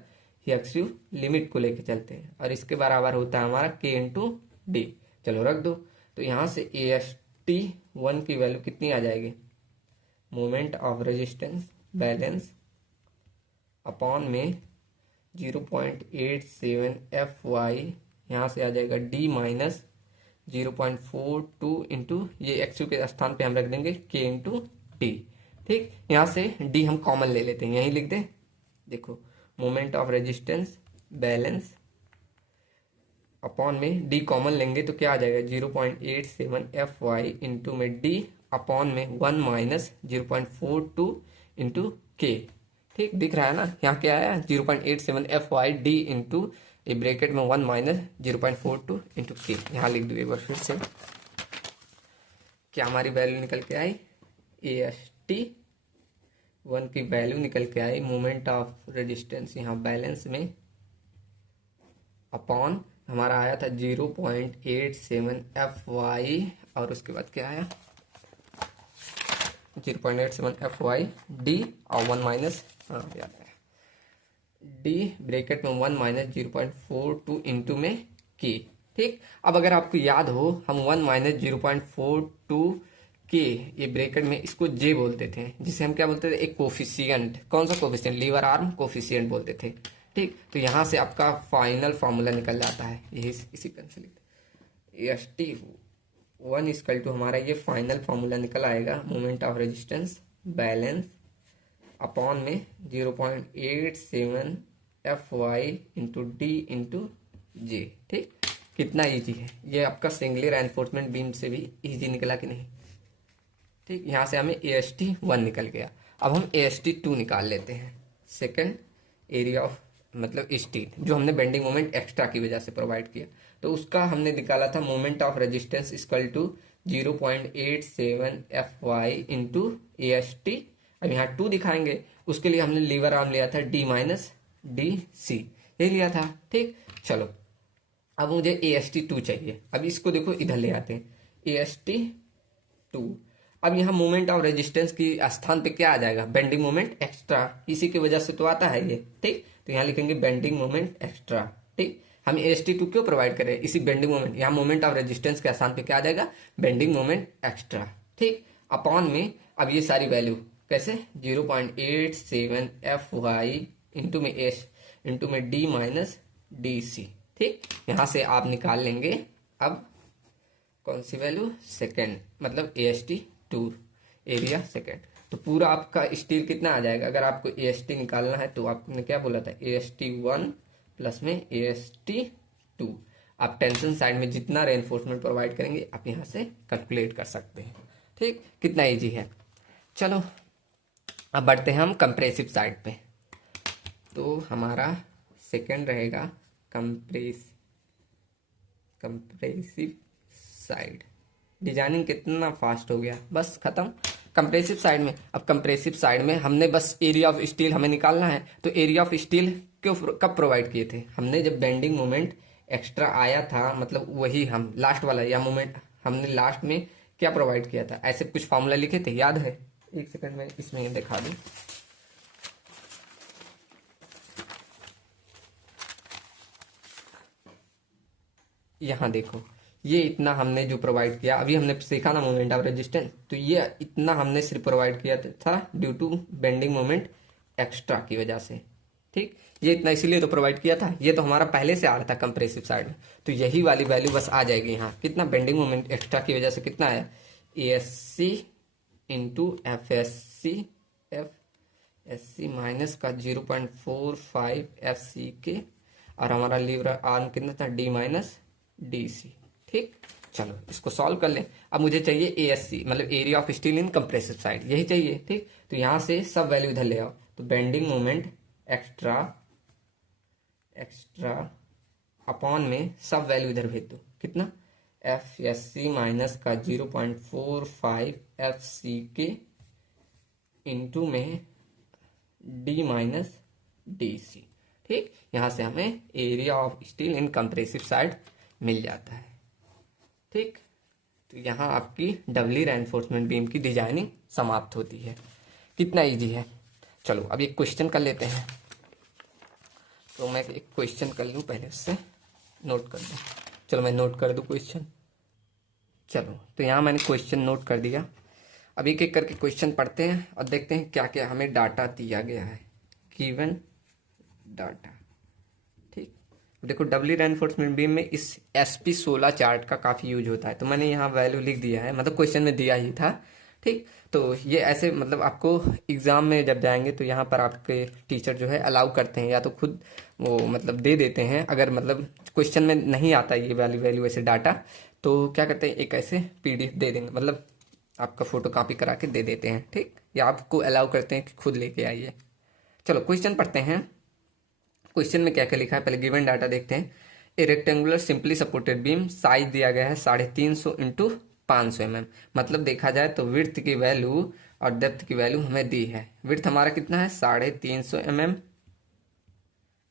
XU लिमिट को लेके चलते हैं, और इसके बराबर होता है हमारा K इंटू डी। चलो रख दो। तो यहाँ से AST1 की वैल्यू कितनी आ जाएगी, moment of resistance balance upon में 0.87 FY, यहाँ से आ जाएगा D माइनस 0.42 इंटू, ये XU के स्थान पे हम रख देंगे K इंटू डी। ठीक, यहाँ से D हम कॉमन ले लेते हैं, यहीं लिख दें। देखो moment of resistance balance upon में D कॉमन लेंगे तो क्या आ जाएगा, 0.87 FY इंटू में D अपॉन में 1 माइनस 0.42 इंटू K। ठीक, दिख रहा है ना, यहाँ क्या आया 0.87 FY D इंटू ये ब्रैकेट में 1 माइनस 0.42 इंटू K। यहाँ लिख दो एक बार फिर से, क्या हमारी वैल्यू निकल के आई, AST1 की वैल्यू निकल के आई मोमेंट ऑफ रेजिस्टेंस यहाँ बैलेंस में अपॉन हमारा आया था 0.87 FY, और उसके बाद क्या आया 0.87 FY D और 1 माइनस D ब्रैकेट में 1 माइनस 0.42 इंटू में K। ठीक, अब अगर आपको याद हो हम 1 माइनस 0.42 K ये ब्रैकेट में इसको J बोलते थे, जिसे हम क्या बोलते थे, एक कोफिशिएंट। कौन सा कोफिशिएंट, लीवर आर्म कोफिशिएंट बोलते थे। ठीक, तो यहाँ से आपका फाइनल फॉर्मूला निकल जाता है, यही इसी तरह से लिखते हैं AST1 इक्वल टू, हमारा ये फाइनल फॉर्मूला निकल आएगा moment of resistance balance upon में 0.87 FY into D into J। ठीक, कितना ईजी है ये, आपका सिंगली रेनफोर्समेंट बीम से भी ईजी निकला कि नहीं। ठीक, यहाँ से हमें AST1 निकल गया। अब हम AST2 निकाल लेते हैं, सेकंड एरिया ऑफ मतलब स्टील, जो हमने बेंडिंग मोमेंट एक्स्ट्रा की वजह से प्रोवाइड किया। तो उसका हमने निकाला था moment of resistance equal to 0.87 FY into AST। अब यहाँ 2 दिखाएंगे, उसके लिए हमने लीवर आर्म लिया था D माइनस DC, ये लिया था। ठीक, चलो अब मुझे AST2 चाहिए। अब इसको देखो इधर ले आते हैं, AST2। अब यहाँ मोमेंट ऑफ रेजिस्टेंस की स्थान पे क्या आ जाएगा, बेंडिंग मोमेंट एक्स्ट्रा, इसी की वजह से तो आता है ये। ठीक, तो यहाँ लिखेंगे बेंडिंग मोमेंट एक्स्ट्रा। ठीक, हम AST2 क्यों प्रोवाइड करें, इसी बेंडिंग मोमेंट, यहाँ मोमेंट ऑफ रेजिस्टेंस के स्थान पे क्या आ जाएगा, बेंडिंग मोमेंट एक्स्ट्रा। ठीक, अपॉन में अब ये सारी वैल्यू कैसे 0.87 FY इंटू में D माइनस DC। ठीक, यहां से आप निकाल लेंगे अब कौन सी वैल्यू, सेकेंड, मतलब AST2 एरिया सेकेंड। तो पूरा आपका स्टील कितना आ जाएगा, अगर आपको AST निकालना है तो आपने क्या बोला था, AST1 प्लस में AST2। आप टेंशन साइड में जितना रेनफोर्समेंट प्रोवाइड करेंगे आप यहाँ से कैलकुलेट कर सकते हैं। ठीक, कितना इजी है। चलो अब बढ़ते हैं हम कंप्रेसिव साइड पे। तो हमारा सेकेंड रहेगा कंप्रेसिव साइड। डिजाइनिंग कितना फास्ट हो गया, बस खत्म कंप्रेसिव साइड में। अब कंप्रेसिव साइड में हमने बस एरिया ऑफ स्टील हमें निकालना है। तो एरिया ऑफ स्टील क्यों कब प्रोवाइड किए थे, हमने जब बेंडिंग मोमेंट एक्स्ट्रा आया था, मतलब वही हम लास्ट वाला या मोमेंट हमने लास्ट में क्या प्रोवाइड किया था, ऐसे कुछ फॉर्मूला लिखे थे, याद है। एक सेकंड में इसमें दिखा दूं, यहाँ देखो, ये इतना हमने जो प्रोवाइड किया, अभी हमने सीखा ना मोमेंट ऑफ रेजिस्टेंस, तो ये इतना हमने सिर्फ प्रोवाइड किया था due to bending moment extra की वजह से। ठीक, ये इतना इसीलिए तो प्रोवाइड किया था, ये तो हमारा पहले से आ रहा था कंप्रेसिव साइड में। तो यही वाली वैल्यू बस आ जाएगी यहाँ, कितना बेंडिंग मोमेंट एक्स्ट्रा की वजह से कितना आया, ASC इंटू FSC माइनस का 0.45 FCK, और हमारा लीवर आर्म कितना था, D माइनस DC। ठीक, चलो इसको सॉल्व कर लें। अब मुझे चाहिए ASC, मतलब area of steel in compressive side, यही चाहिए। ठीक, तो यहां से सब वैल्यू इधर ले आओ, तो बेंडिंग मोमेंट एक्स्ट्रा अपॉन में सब वैल्यू इधर भेज दो, कितना FSC माइनस का 0.45 FCK इंटू में D माइनस DC। ठीक, यहां से हमें area of steel in compressive side मिल जाता है। ठीक, तो यहाँ आपकी डबली रेनफोर्समेंट बीम की डिजाइनिंग समाप्त होती है। कितना इजी है। चलो अब एक क्वेश्चन कर लेते हैं। तो मैं एक क्वेश्चन कर लूँ, पहले उससे नोट कर दूँ। चलो मैं नोट कर दूँ क्वेश्चन। चलो तो यहाँ मैंने क्वेश्चन नोट कर दिया। अब एक एक करके क्वेश्चन पढ़ते हैं और देखते हैं क्या क्या हमें डाटा दिया गया है, गिवन डाटा। ठीक, देखो डबली रेनफोर्समेंट बीम में इस SP16 चार्ट का काफ़ी यूज होता है, तो मैंने यहाँ वैल्यू लिख दिया है, मतलब क्वेश्चन में दिया ही था। ठीक, तो ये ऐसे मतलब आपको एग्ज़ाम में जब जाएंगे तो यहाँ पर आपके टीचर जो है अलाउ करते हैं, या तो खुद वो मतलब दे देते हैं, अगर मतलब क्वेश्चन में नहीं आता ये वैल्यू ऐसे डाटा, तो क्या करते हैं एक ऐसे PDF दे देंगे, मतलब आपका फोटो कॉपी करा के दे देते हैं। ठीक, या आपको अलाउ करते हैं कि खुद लेके आइए। चलो क्वेश्चन पढ़ते हैं। क्वेश्चन में क्या क्या लिखा है, पहले गिवन डाटा देखते हैं। ए rectangular simply supported beam, size दिया गया है 350 इंटू 500 mm, मतलब देखा जाए तो विड्थ की वैल्यू और डेप्थ की वैल्यू हमें दी है। विड्थ हमारा कितना है 350 mm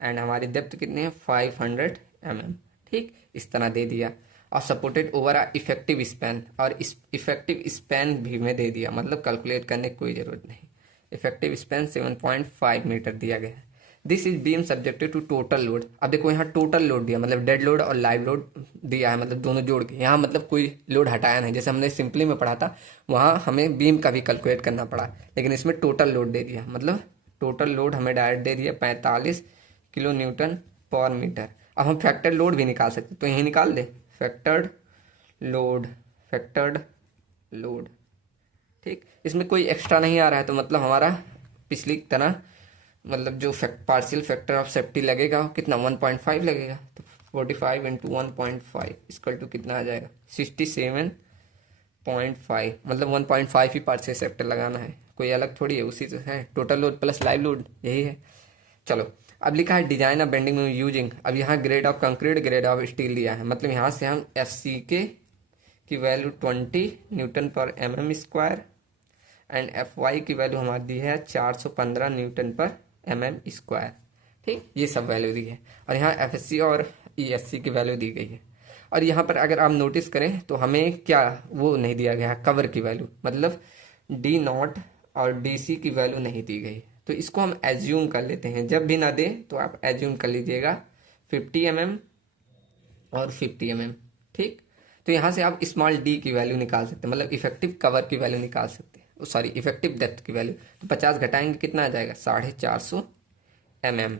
एंड हमारी डेप्थ कितनी है 500 mm। ठीक, इस तरह दे दिया। और सपोर्टेड ओवर आ इफेक्टिव स्पैन, और इस इफेक्टिव स्पैन भी में दे दिया, मतलब कैलकुलेट करने की कोई ज़रूरत नहीं। इफेक्टिव स्पैन 7.5 मीटर दिया गया है। This is beam subjected to total load. अब देखो यहाँ टोटल लोड दिया, मतलब डेड लोड और लाइव लोड दिया है, मतलब दोनों जोड़ के। यहाँ मतलब कोई लोड हटाया नहीं, जैसे हमने सिंपली में पढ़ा था वहाँ हमें बीम का भी कैलकुलेट करना पड़ा, लेकिन इसमें टोटल लोड दे दिया, मतलब टोटल लोड हमें डायरेक्ट दे दिया 45 किलो न्यूटन पर मीटर। अब हम फैक्टर लोड भी निकाल सकते, तो यही निकाल दे, फैक्टर्ड लोड। ठीक, इसमें कोई एक्स्ट्रा नहीं आ रहा है, तो मतलब हमारा पिछली तरह मतलब जो पार्शियल फैक्टर ऑफ सेफ्टी लगेगा कितना 1.5 लगेगा, तो 45 इंटू 1.5 इक्वल टू कितना आ जाएगा 67 1.5 मतलब 1.5 ही पार्ट से सेक्टर लगाना है, कोई अलग थोड़ी है, उसी से है, total load plus live load यही है। चलो अब लिखा है डिजाइन ऑफ बेंडिंग यूजिंग, अब यहाँ grade of concrete grade of steel दिया है, मतलब यहाँ से हम एफ सी के की वैल्यू 20 न्यूटन पर M M square and F Y की वैल्यू हमारी दी है 415 न्यूटन पर एम एम स्क्वायर। ठीक, ये सब वैल्यू दी है, और यहाँ एफ एस सी और ई एस सी की वैल्यू दी गई है। और यहाँ पर अगर आप नोटिस करें तो हमें क्या वो नहीं दिया गया, कवर की वैल्यू, मतलब डी नॉट और डी सी की वैल्यू नहीं दी गई, तो इसको हम एज्यूम कर लेते हैं, जब भी ना दे तो आप एज्यूम कर लीजिएगा 50 mm और 50 mm। ठीक, तो यहाँ से आप स्मॉल डी की वैल्यू निकाल सकते हैं, मतलब इफेक्टिव कवर की वैल्यू निकाल सकते हैं, सॉरी इफेक्टिव डेप्थ की वैल्यू। तो 50 घटाएंगे कितना आ जाएगा, 450 mm।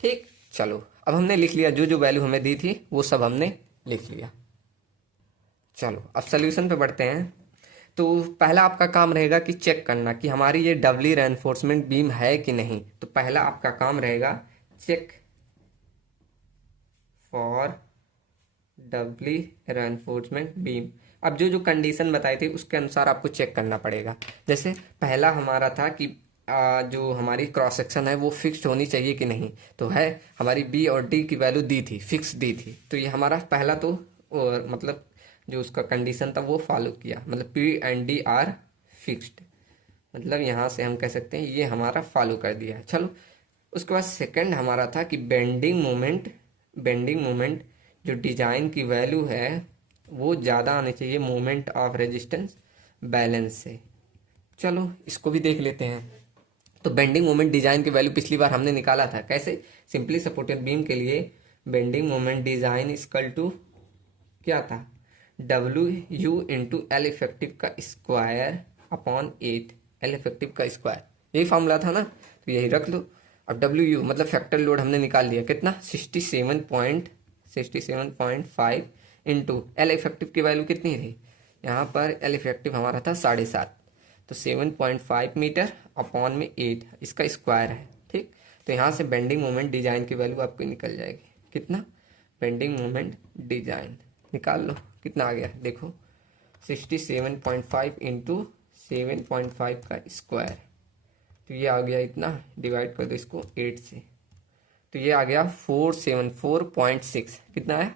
ठीक, चलो अब हमने लिख लिया, जो जो वैल्यू हमें दी थी वो सब हमने लिख लिया। चलो अब सोल्यूशन पे बढ़ते हैं। तो पहला आपका काम रहेगा कि चेक करना कि हमारी ये डबली रेनफोर्समेंट बीम है कि नहीं। तो पहला आपका काम रहेगा check for Dabali reinforcement beam. अब जो जो कंडीशन बताई थी उसके अनुसार आपको चेक करना पड़ेगा। जैसे पहला हमारा था कि जो हमारी क्रॉस सेक्शन है वो फिक्स्ड होनी चाहिए कि नहीं, तो है हमारी बी और डी की वैल्यू दी थी, फिक्स दी थी, तो ये हमारा पहला तो और मतलब जो उसका कंडीशन था वो फॉलो किया, मतलब P and D R fixed, मतलब यहाँ से हम कह सकते हैं ये हमारा फॉलो कर दिया है। चलो उसके बाद सेकंड हमारा था कि बेंडिंग मोमेंट जो डिजाइन की वैल्यू है वो ज़्यादा आनी चाहिए मोमेंट ऑफ रेजिस्टेंस बैलेंस से। चलो इसको भी देख लेते हैं। तो बेंडिंग मोमेंट डिजाइन की वैल्यू पिछली बार हमने निकाला था, कैसे, सिंपली सपोर्टेड बीम के लिए bending moment design equal to क्या था, W U into L effective का स्क्वायर अपॉन 8, एल इफेक्टिव का स्क्वायर, यही फॉर्मूला था ना, तो यही रख लो। अब डब्ल्यू यू मतलब फैक्टर लोड हमने निकाल लिया कितना, 67.5 इंटू एल इफेक्टिव की वैल्यू कितनी थी, यहाँ पर एल इफेक्टिव हमारा था 7.5, तो 7.5 मीटर अपॉन में 8, इसका स्क्वायर है। ठीक, तो यहाँ से बेंडिंग मोमेंट डिजाइन की वैल्यू आपको निकल जाएगी, कितना, बेंडिंग मोमेंट डिजाइन निकाल लो, कितना आ गया देखो, 67.5 इंटू 7.5 का स्क्वायर, तो ये आ गया इतना, डिवाइड कर दो इसको 8 से, तो ये आ गया 474.6, कितना है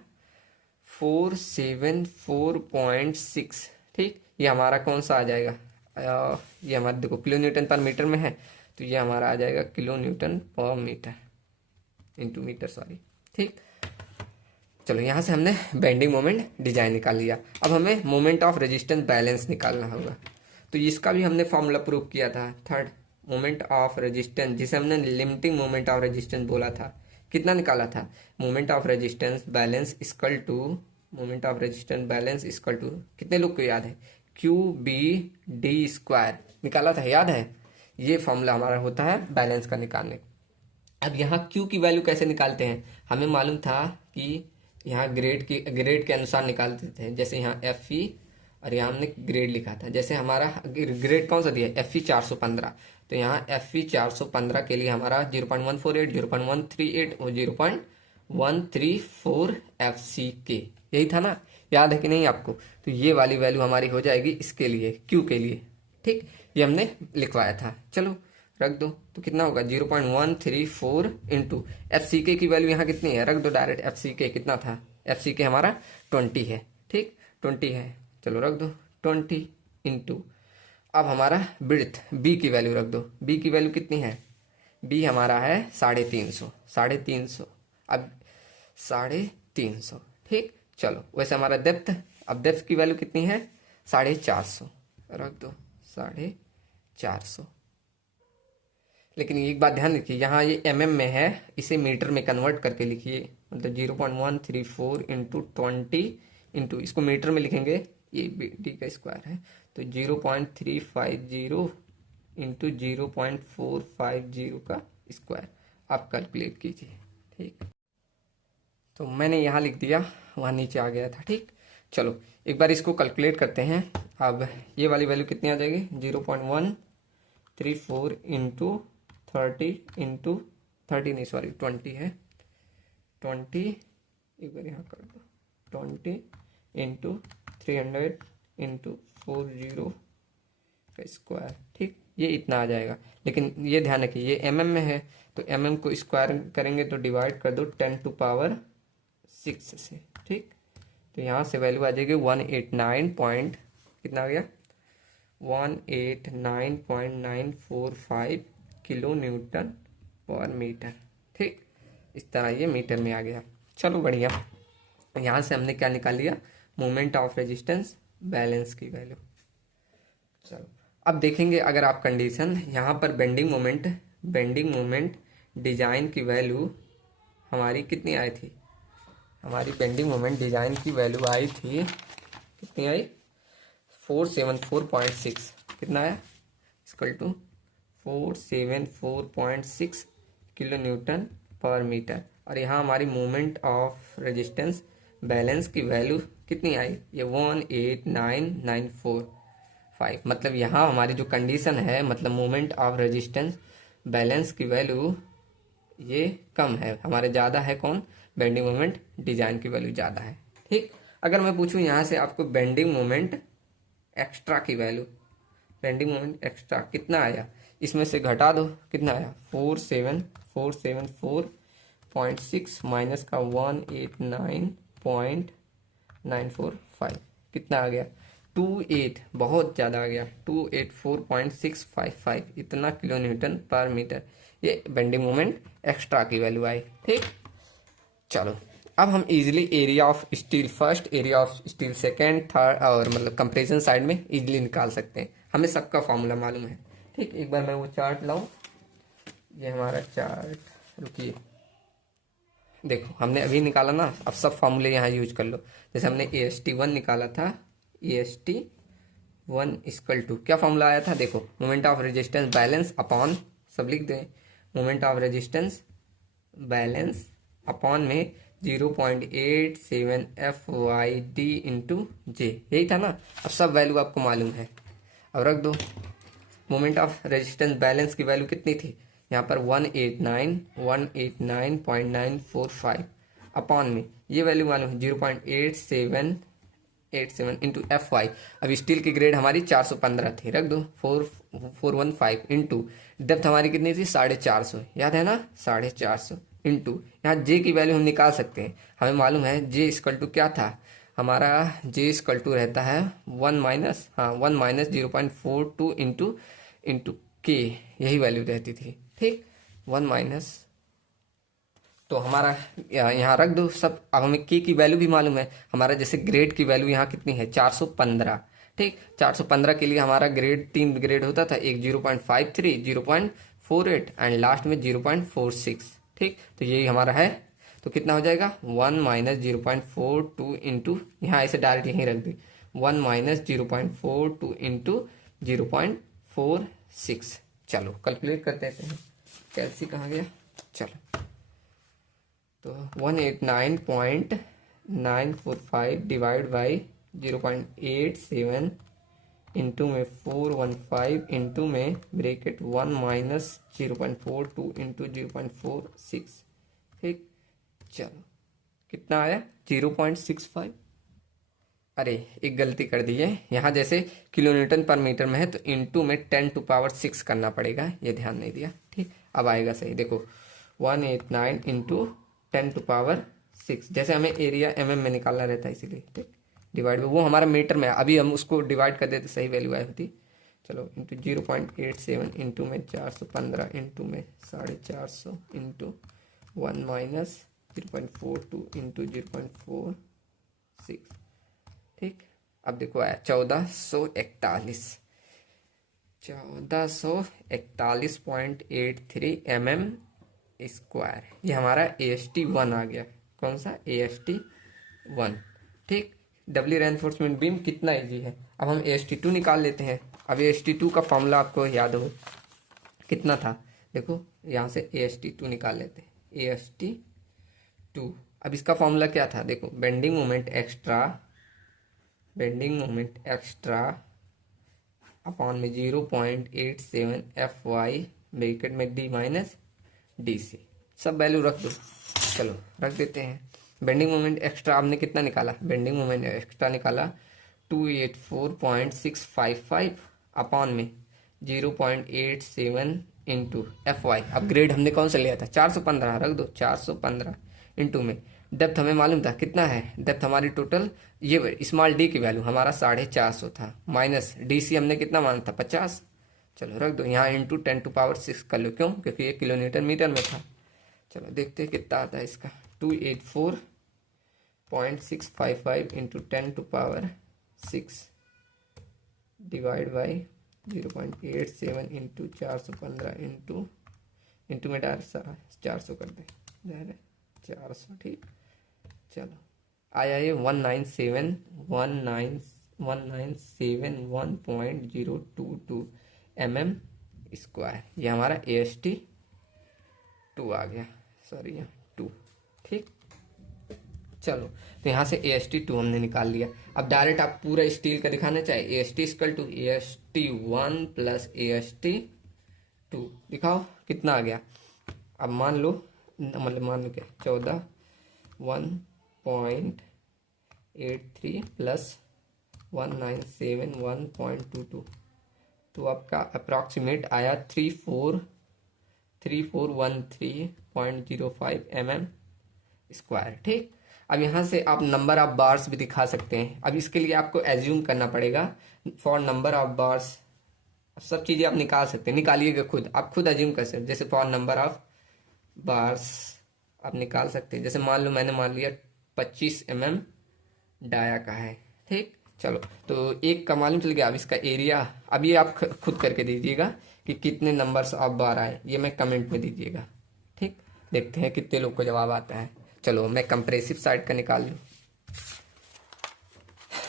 474.6। ठीक, ये हमारा कौन सा आ जाएगा, ये हमारा देखो किलो न्यूटन पर मीटर में है, तो ये हमारा आ जाएगा किलो न्यूटन पर मीटर इंटू मीटर, सॉरी। ठीक, चलो यहाँ से हमने बेंडिंग मोमेंट डिजाइन निकाल लिया। अब हमें मोमेंट ऑफ रेजिस्टेंस बैलेंस निकालना होगा, तो इसका भी हमने फॉर्मूला प्रूव किया था, थर्ड मोमेंट ऑफ रेजिस्टेंस, जिसे हमने लिमिटिंग मोमेंट ऑफ रेजिस्टेंस बोला था, कितना निकाला था, moment of resistance balance equal to, moment of resistance balance equal to, कितने लोग को याद है, क्यू बी डी स्क्वायर निकाला था, याद है, ये फॉर्मूला हमारा होता है बैलेंस का निकालने। अब यहाँ क्यू की वैल्यू कैसे निकालते हैं, हमें मालूम था कि यहाँ ग्रेड के अनुसार निकालते थे, जैसे यहाँ एफ ई और यहाँ हमने ग्रेड लिखा था, जैसे हमारा ग्रेड कौन सा दिया है, एफ ई 415, तो यहाँ एफ ई 415 के लिए हमारा 0.148, 0.138 और 0.134 एफ सी के, यही था ना, याद है कि नहीं आपको, तो ये वाली वैल्यू हमारी हो जाएगी इसके लिए, क्यू के लिए। ठीक, ये हमने लिखवाया था, चलो रख दो, तो कितना होगा 0.134 इंटू एफ सी के की वैल्यू यहाँ कितनी है, रख दो डायरेक्ट, एफ सी के कितना था, एफ सी के हमारा 20 है। ठीक, 20 है, चलो रख दो 20 इंटू, अब हमारा ब्रिथ बी की वैल्यू रख दो, बी की वैल्यू कितनी है, बी हमारा है 350, अब 350। ठीक, चलो वैसे हमारा डेप्थ, अब डेप्थ की वैल्यू कितनी है 450, रख दो 450। लेकिन एक बात ध्यान रखिए, यहाँ ये mm में है, इसे मीटर में कन्वर्ट करके लिखिए, मतलब 0.134 इंटू 20 इंटू, इसको मीटर में लिखेंगे, ये डी का स्क्वायर है, तो 0.350 इंटू 0.450 का स्क्वायर, आप कैलकुलेट कीजिए। ठीक, तो मैंने यहाँ लिख दिया, वहाँ नीचे आ गया था। ठीक, चलो एक बार इसको कैलकुलेट करते हैं। अब ये वाली वैल्यू कितनी आ जाएगी, 0.134 इंटू 30 इंटू 30 नहीं सॉरी 20 है, 20 एक बार यहाँ कर दो, 20 इंटू 300 इंटू 40 का स्क्वायर। ठीक, ये इतना आ जाएगा। लेकिन ये ध्यान रखिए ये mm में है, तो mm को स्क्वायर करेंगे तो डिवाइड कर दो 10⁶ से। ठीक, तो यहाँ से वैल्यू आ जाएगी 189 पॉइंट, कितना आ गया 189.945 किलो न्यूटन पर मीटर। ठीक, इस तरह ये मीटर में आ गया। चलो बढ़िया, यहाँ से हमने क्या निकाल लिया, मोमेंट ऑफ रेजिस्टेंस बैलेंस की वैल्यू। चलो अब देखेंगे, अगर आप कंडीशन यहाँ पर बेंडिंग मोमेंट डिजाइन की वैल्यू हमारी कितनी आई थी, हमारी बेंडिंग मोमेंट डिजाइन की वैल्यू आई थी, कितनी आई 474.6, कितना आया इक्वल टू 474.6 किलो न्यूटन पर मीटर। और यहाँ हमारी मोमेंट ऑफ रेजिस्टेंस बैलेंस की वैल्यू कितनी आई, ये 189,945। मतलब यहाँ हमारी जो कंडीशन है, मतलब मोमेंट ऑफ रेजिस्टेंस बैलेंस की वैल्यू ये कम है, हमारे ज़्यादा है कौन, बेंडिंग मोमेंट डिजाइन की वैल्यू ज़्यादा है। ठीक, अगर मैं पूछूं यहाँ से आपको बेंडिंग मोमेंट एक्स्ट्रा की वैल्यू, बेंडिंग मोमेंट एक्स्ट्रा कितना आया, इसमें से घटा दो, कितना आया 474.6 माइनस का 189.945, कितना आ गया 28, बहुत ज़्यादा आ गया 284.655, इतना किलो न्यूटन पर मीटर। ये बेंडिंग मोमेंट एक्स्ट्रा की वैल्यू आई। ठीक, चलो अब हम easily area of steel first, area of steel second, third और मतलब कंपैरिजन साइड में इजीली निकाल सकते हैं, हमें सबका फॉर्मूला मालूम है। ठीक, एक बार मैं वो चार्ट लाऊं, ये हमारा चार्ट, रुकिए, देखो हमने अभी निकाला ना, अब सब फॉर्मूले यहाँ यूज कर लो। जैसे हमने AST1 निकाला था, AST1 इक्वल टू क्या फॉर्मूला आया था, देखो moment of resistance balance upon, सब लिख दें, moment of resistance balance upon में 0.87 FYD इंटू जे, यही था ना। अब सब वैल्यू आपको मालूम है, अब रख दो। मोमेंट ऑफ रेजिस्टेंस बैलेंस की वैल्यू कितनी थी, यहाँ पर 189.945 अपॉन में ये वैल्यू मालूम है 0.8787 इंटू FY। अब स्टील की ग्रेड हमारी 415 थी, रख दो 415 इंटू डेप्थ हमारी कितनी थी 450, याद है ना 450 इंटू यहाँ जे की वैल्यू हम निकाल सकते हैं, हमें मालूम है जे इक्वल टू क्या था हमारा, जे इक्वल टू रहता है 1 माइनस 0.42 इंटू के, यही वैल्यू रहती थी। ठीक, 1 माइनस, तो हमारा यहाँ रख दो सब। अब हमें के की वैल्यू भी मालूम है, हमारा जैसे ग्रेड की वैल्यू यहाँ कितनी है 415। ठीक, 415 के लिए हमारा ग्रेड 3 ग्रेड होता था, एक 0.53, 0.48 एंड लास्ट में 0.46। ठीक, तो यही हमारा है, तो कितना हो जाएगा 1 माइनस 0.42 इंटू, यहाँ ऐसे डायरेक्ट यहीं रख दे, 1 माइनस 0.42 इंटू 0.46। चलो कैलकुलेट कर देते हैं, कैलसी कहाँ गया, चलो तो 189.945 डिवाइड बाई 0.87 इंटू में 415 इंटू में ब्रैकेट 1 माइनस 0.42 इंटू 0.46। ठीक, चलो कितना आया 0.65। अरे एक गलती कर दी है, यहाँ जैसे किलो न्यूटन पर मीटर में है तो इंटू में 10⁶ करना पड़ेगा, ये ध्यान नहीं दिया। ठीक, अब आएगा सही, देखो 189 इंटू 10⁶, जैसे हमें एरिया mm में निकालना रहता है इसीलिए। ठीक, डिवाइड वो हमारा मीटर में, अभी हम उसको डिवाइड कर देते सही वैल्यू आई होती। चलो इंटू 0.87 इंटू में 415 इंटू में 450 इंटू 1 माइनस 0.42 इंटू 0.46। ठीक, अब देखो आया 1441.83 mm स्क्वायर, ये हमारा AST1 आ गया। कौन सा AST1। ठीक, डबली रेनफोर्समेंट बीम कितना इजी है। अब हम AST2 निकाल लेते हैं। अब AST2 का फॉर्मूला आपको याद हो कितना था, देखो यहाँ से AST2 निकाल लेते हैं, AST2। अब इसका फॉर्मूला क्या था, देखो बेंडिंग मोमेंट एक्स्ट्रा अपॉन में 0.87 FY ब्रैकेट में D माइनस DC, सब वैल्यू रख दो। चलो रख देते हैं। बेंडिंग मोमेंट एक्स्ट्रा आपने कितना निकाला, बेंडिंग मोमेंट एक्स्ट्रा निकाला 284.655 अपॉन में 0.87 इंटू FY। अब ग्रेड हमने कौन सा लिया था, 415, रख दो 415 इंटू में डेप्थ हमें मालूम था कितना है, डेप्थ हमारी टोटल, ये स्मॉल डी की वैल्यू हमारा 450 था, माइनस DC हमने कितना माना था 50, चलो रख दो यहाँ, इंटू 10⁶ कर लो, क्यों, क्योंकि ये किलोमीटर मीटर में था। चलो देखते हैं कितना आता है इसका, 284.655 into 10⁶ divide by 0.87 into 415 into में डाल सारा 400 कर दे, 400, ठीक। चलो आया ये 1971.022 mm स्क्वायर, ये हमारा AST 2 आ गया, सॉरी यहाँ 2, ठीक। चलो तो यहाँ से AST 2 हमने निकाल लिया। अब डायरेक्ट आप पूरा स्टील का दिखाना चाहे, AST equal to AST 1 plus AST 2, दिखाओ कितना आ गया। अब मान लो क्या 1.83 प्लस 1971.22, तो आपका अप्रॉक्सीमेट आया 3413.05 mm स्क्वायर, ठीक। अब यहाँ से आप नंबर ऑफ बार्स भी दिखा सकते हैं। अब इसके लिए आपको एज्यूम करना पड़ेगा फॉर नंबर ऑफ बार्स, सब चीज़ें आप निकाल सकते हैं, निकालिएगा खुद, आप खुद एज्यूम कर सकते हैं। जैसे फॉर नंबर ऑफ बार्स आप निकाल सकते हैं, जैसे मान लो मैंने मान लिया 25 mm डाया का है, ठीक। चलो तो एक का मालूम चल गया। अब इसका एरिया, अब ये आप खुद करके दीजिएगा कि कितने नंबर्स ऑफ बार आए, ये मैं कमेंट में दीजिएगा, ठीक। देखते हैं कितने लोग को जवाब आता है। चलो मैं कंप्रेसिव साइड का निकाल लूँ,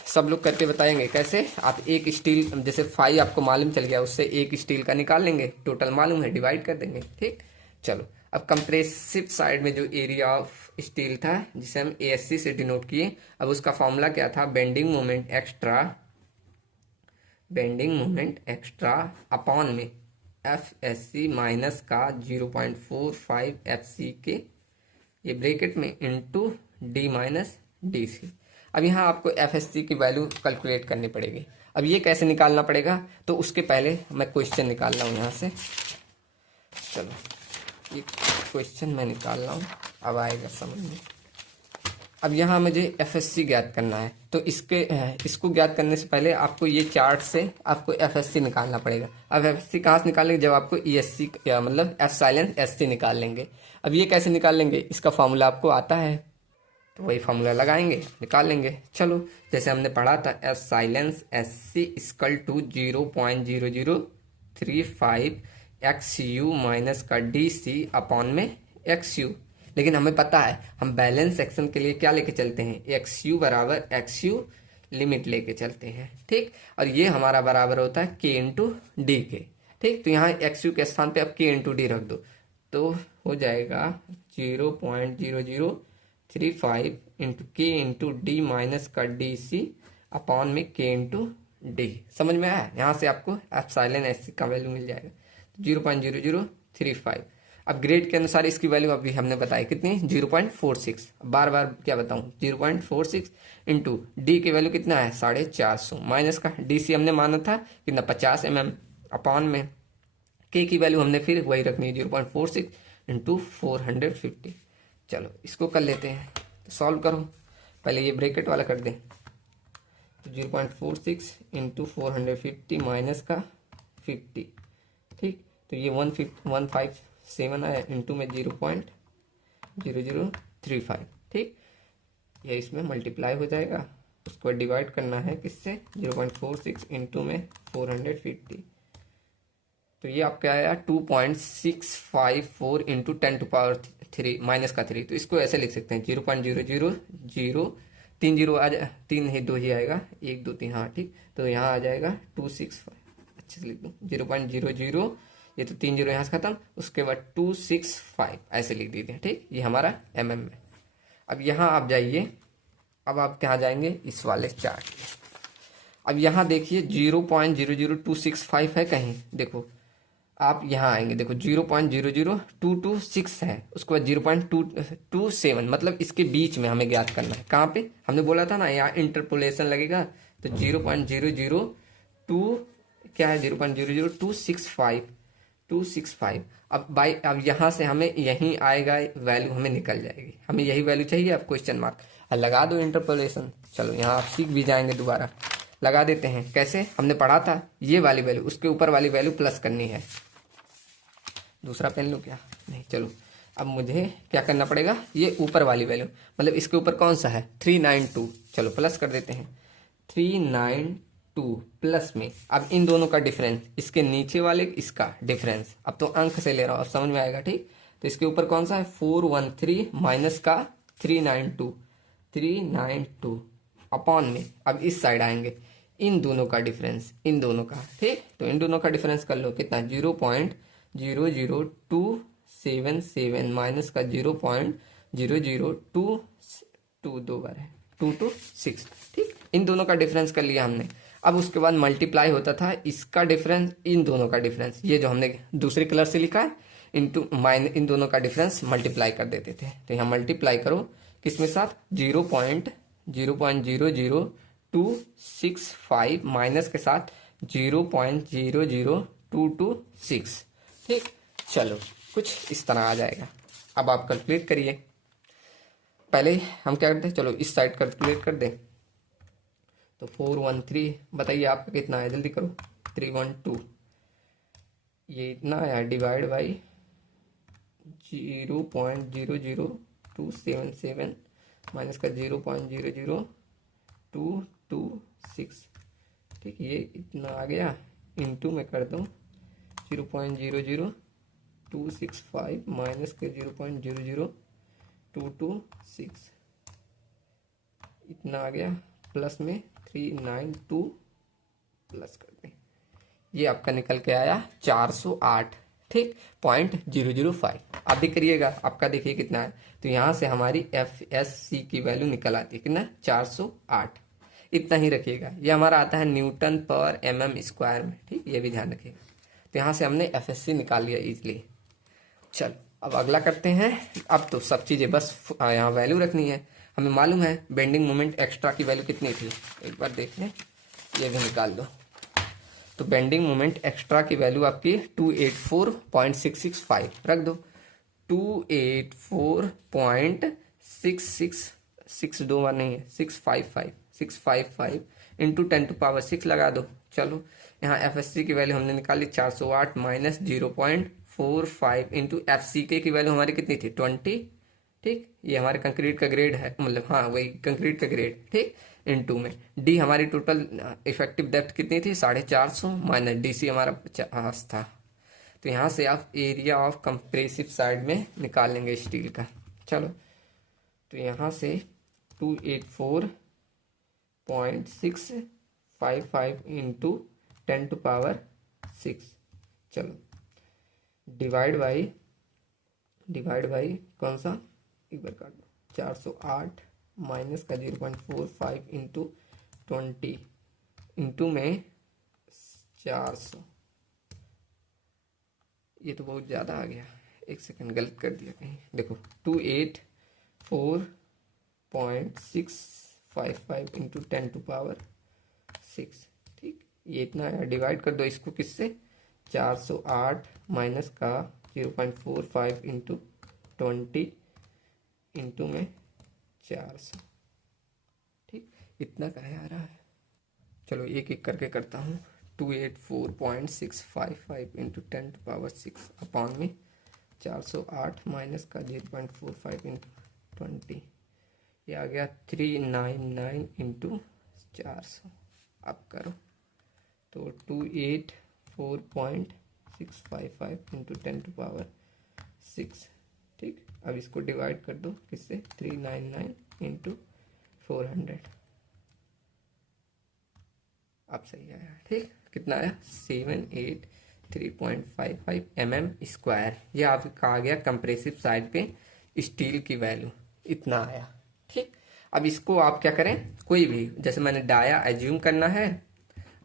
सब लोग करके बताएंगे कैसे। आप एक स्टील, जैसे 5 आपको मालूम चल गया, उससे एक स्टील का निकाल लेंगे, टोटल मालूम है, डिवाइड कर देंगे, ठीक। चलो अब कंप्रेसिव साइड में जो एरिया ऑफ स्टील था जिसे हम ASC से डिनोट किए, अब उसका फॉर्मूला क्या था, बेंडिंग मोमेंट एक्स्ट्रा अपॉन में FSC माइनस का 0.45 FC के ये ब्रैकेट में इंटू D माइनस DC। अब यहाँ आपको FSC की वैल्यू कैलकुलेट करनी पड़ेगी। अब ये कैसे निकालना पड़ेगा, तो उसके पहले मैं क्वेश्चन निकाल रहा हूँ यहाँ से। चलो ये क्वेश्चन मैं निकाल रहा हूँ, अब आएगा समझ में। अब यहाँ मुझे FSC ज्ञात करना है, तो इसको ज्ञात करने से पहले आपको ये चार्ट से आपको FSC निकालना पड़ेगा। अब FSC कहाँ से निकालेंगे, जब आपको ESC या मतलब एप्सिलॉन SC निकाल लेंगे। अब ये कैसे निकाल लेंगे, इसका फॉर्मूला आपको आता है, तो वही फॉर्मूला लगाएंगे, निकाल लेंगे। चलो जैसे हमने पढ़ा था, epsilon SC equal to 0.0035 XU minus का DC अपॉन में XU। लेकिन हमें पता है हम बैलेंस सेक्शन के लिए क्या लेके चलते हैं, XU बराबर XU लिमिट लेके चलते हैं, ठीक। और ये हमारा बराबर होता है K इंटू डी के, ठीक। तो यहाँ XU के स्थान पे अब K इंटू डी रख दो, तो हो जाएगा 0.0035 into K into D minus का DC अपॉन में K इंटू डी। समझ में आया, यहाँ से आपको एप्सिलॉन SC का वैल्यू मिल जाएगा 0.0035। अब ग्रेड के अनुसार इसकी वैल्यू अभी हमने बताई कितनी, 0.46। बार बार क्या बताऊं, 0.46 इंटू डी की वैल्यू कितना है 450, माइनस का DC हमने माना था कितना 50 mm अपॉन में के की वैल्यू हमने फिर वही रखनी है 0.46 इंटू 450। चलो इसको कर लेते हैं, तो सॉल्व करो, पहले ये ब्रैकेट वाला कर दें, तो 0.46 इंटू 450 माइनस का 50, ठीक। तो ये 157 आया, इंटू में 0.0035, ठीक। ये इसमें मल्टीप्लाई हो जाएगा, उसको डिवाइड करना है किससे, 0.46 इंटू में 450, तो ये आपका आया 2.654 इंटू 10⁻³ माइनस का 3। तो इसको ऐसे लिख सकते हैं 0.0003 0 आ जाए, 3 ही 2 ही आएगा, 1 2 3, हाँ ठीक। तो यहाँ आ जाएगा 265, अच्छे से लिख दो 0.00, ये तो 3 0 यहाँ से खत्म, उसके बाद 265 ऐसे लिख दीजिए, ठीक। ये हमारा mm में। अब यहाँ आप जाइए, अब आप कहाँ जाएंगे, इस वाले चार्ट। अब यहाँ देखिए 0.00265 है कहीं, देखो आप यहाँ आएंगे, देखो 0.00226 है, उसके बाद 0.227, मतलब इसके बीच में हमें ज्ञात करना है। कहाँ पे हमने बोला था ना, यहाँ इंटरपोलेशन लगेगा, तो 0.002 क्या है, 0.00265। अब यहाँ से हमें यहीं आएगा वैल्यू, हमें निकल जाएगी, हमें यही वैल्यू चाहिए। अब क्वेश्चन मार्क लगा दो इंटरपोलेशन। चलो यहाँ आप सीख भी जाएंगे, दोबारा लगा देते हैं। कैसे, हमने पढ़ा था ये वाली वैल्यू उसके ऊपर वाली वैल्यू प्लस करनी है। दूसरा पेन लो क्या, नहीं, चलो अब मुझे क्या करना पड़ेगा, ये ऊपर वाली वैल्यू, मतलब इसके ऊपर कौन सा है 392, चलो प्लस कर देते हैं 392 प्लस में, अब इन दोनों का डिफरेंस, इसके नीचे वाले इसका डिफरेंस, अब तो अंक से ले रहा हूँ, अब समझ में आएगा। ठीक, तो इसके ऊपर कौन सा है 413 माइनस का 392 अपॉन में, अब इस साइड आएंगे इन दोनों का डिफरेंस, इन दोनों का। ठीक, तो इन दोनों का डिफरेंस कर लो, कितना 0.00277 माइनस का 0.002 दो बार है 226। ठीक, इन दोनों का डिफरेंस कर लिया हमने। अब उसके बाद मल्टीप्लाई होता था इसका डिफरेंस, इन दोनों का डिफरेंस, ये जो हमने दूसरे कलर से लिखा है, इंटू माइनस इन दोनों का डिफरेंस मल्टीप्लाई कर देते थे। तो यहाँ मल्टीप्लाई करो किसमें साथ, 0.00265 माइनस के साथ 0.00226। ठीक, चलो कुछ इस तरह आ जाएगा। अब आप कैलकुलेट करिए, पहले हम क्या करते हैं, चलो इस साइड कैलकुलेट कर दें, तो 413, बताइए आपका कितना है, जल्दी करो, 312, ये इतना आया, डिवाइड बाई 0.00277 माइनस का 0.00226। ठीक, ये इतना आ गया, इंटू में कर दो 0.00265 माइनस के 0.00226, इतना आ गया, प्लस में 392 प्लस कर दें, ये आपका निकल के आया 408। ठीक, 0.005। आप भी करिएगा, आपका देखिए कितना है, तो यहाँ से हमारी FSC की वैल्यू निकल आती है कितना, 408। इतना ही रखिएगा, ये हमारा आता है न्यूटन पर mm स्क्वायर में। ठीक, ये भी ध्यान रखिएगा। तो यहाँ से हमने FSC निकाल लिया इजीली। चलो अब अगला करते हैं। अब तो सब चीज़ें बस यहाँ वैल्यू रखनी है। हमें मालूम है बेंडिंग मोमेंट एक्स्ट्रा की वैल्यू कितनी थी, एक बार देख लें, ये भी निकाल दो। तो बेंडिंग मोमेंट एक्स्ट्रा की वैल्यू आपकी 284.665 रख दो, 284.666, दो बार नहीं है, 655 इंटू 10⁶ लगा दो। चलो यहाँ FSC की वैल्यू हमने निकाली 408 माइनस 0.45 इंटू FCK की वैल्यू हमारी कितनी थी 20। ठीक, ये हमारे कंक्रीट का ग्रेड है, मतलब हाँ वही कंक्रीट का ग्रेड। ठीक, इनटू में डी हमारी टोटल इफेक्टिव डेप्थ कितनी थी 450 माइनस DC हमारा 50 था। तो यहाँ से आप एरिया ऑफ कंप्रेसिव साइड में निकाल लेंगे स्टील का। चलो तो यहाँ से 284.655 इंटू 10⁶। चलो डिवाइड बाई कौन सा, एक बार काट दो, 408 माइनस का 0.45 इंटू 20 इंटू में 400, ये तो बहुत ज़्यादा आ गया, एक सेकंड गलत कर दिया कहीं, देखो 284.655 इंटू 10⁶। ठीक, ये इतना है, डिवाइड कर दो इसको किससे, 408 माइनस का 0.45 इंटू 20 इंटू में 400। ठीक, इतना का आ रहा है। चलो एक एक करके करता हूँ, 284.655 इंटू 10⁶ अपॉन में 408 माइनस का 0.45 इंटू 20, ये आ गया 399 इंटू 400। अब करो तो 284.655 इंटू 10⁶। ठीक, अब इसको डिवाइड कर दो किससे, 399 इंटू 400। अब सही आया। ठीक, कितना आया 783.55 mm²। ये आपका आ गया कंप्रेसिव साइड पे स्टील की वैल्यू, इतना आया। ठीक, अब इसको आप क्या करें, कोई भी, जैसे मैंने डाया एज्यूम करना है,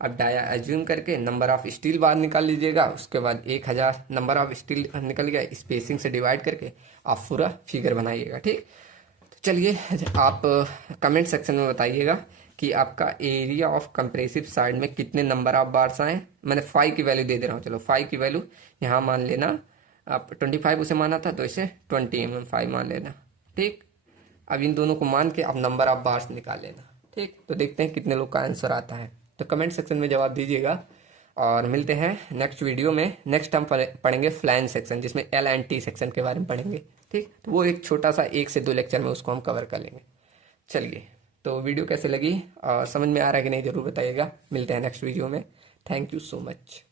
अब डाया एज्यूम करके नंबर ऑफ स्टील बार निकाल लीजिएगा, उसके बाद 1000 नंबर ऑफ स्टील निकल गया, स्पेसिंग से डिवाइड करके आप पूरा फिगर बनाइएगा। ठीक, तो चलिए आप कमेंट सेक्शन में बताइएगा कि आपका एरिया ऑफ कंप्रेसिव साइड में कितने नंबर ऑफ बार्स आए। मैंने 5 की वैल्यू दे दे रहा हूँ, चलो 5 की वैल्यू यहाँ मान लेना, आप 25 उसे माना था तो इसे 20 मान लेना। ठीक, अब इन दोनों को मान के आप नंबर ऑफ बार्स निकाल लेना। ठीक, तो देखते हैं कितने लोग का आंसर आता है, तो कमेंट सेक्शन में जवाब दीजिएगा। और मिलते हैं नेक्स्ट वीडियो में। नेक्स्ट हम पढ़ेंगे फ्लैंज सेक्शन, जिसमें एल एंड टी सेक्शन के बारे में पढ़ेंगे। ठीक, तो वो एक छोटा सा 1 से 2 लेक्चर में उसको हम कवर कर लेंगे। चलिए, तो वीडियो कैसे लगी और समझ में आ रहा है कि नहीं, जरूर बताइएगा। मिलते हैं नेक्स्ट वीडियो में। Thank you so much.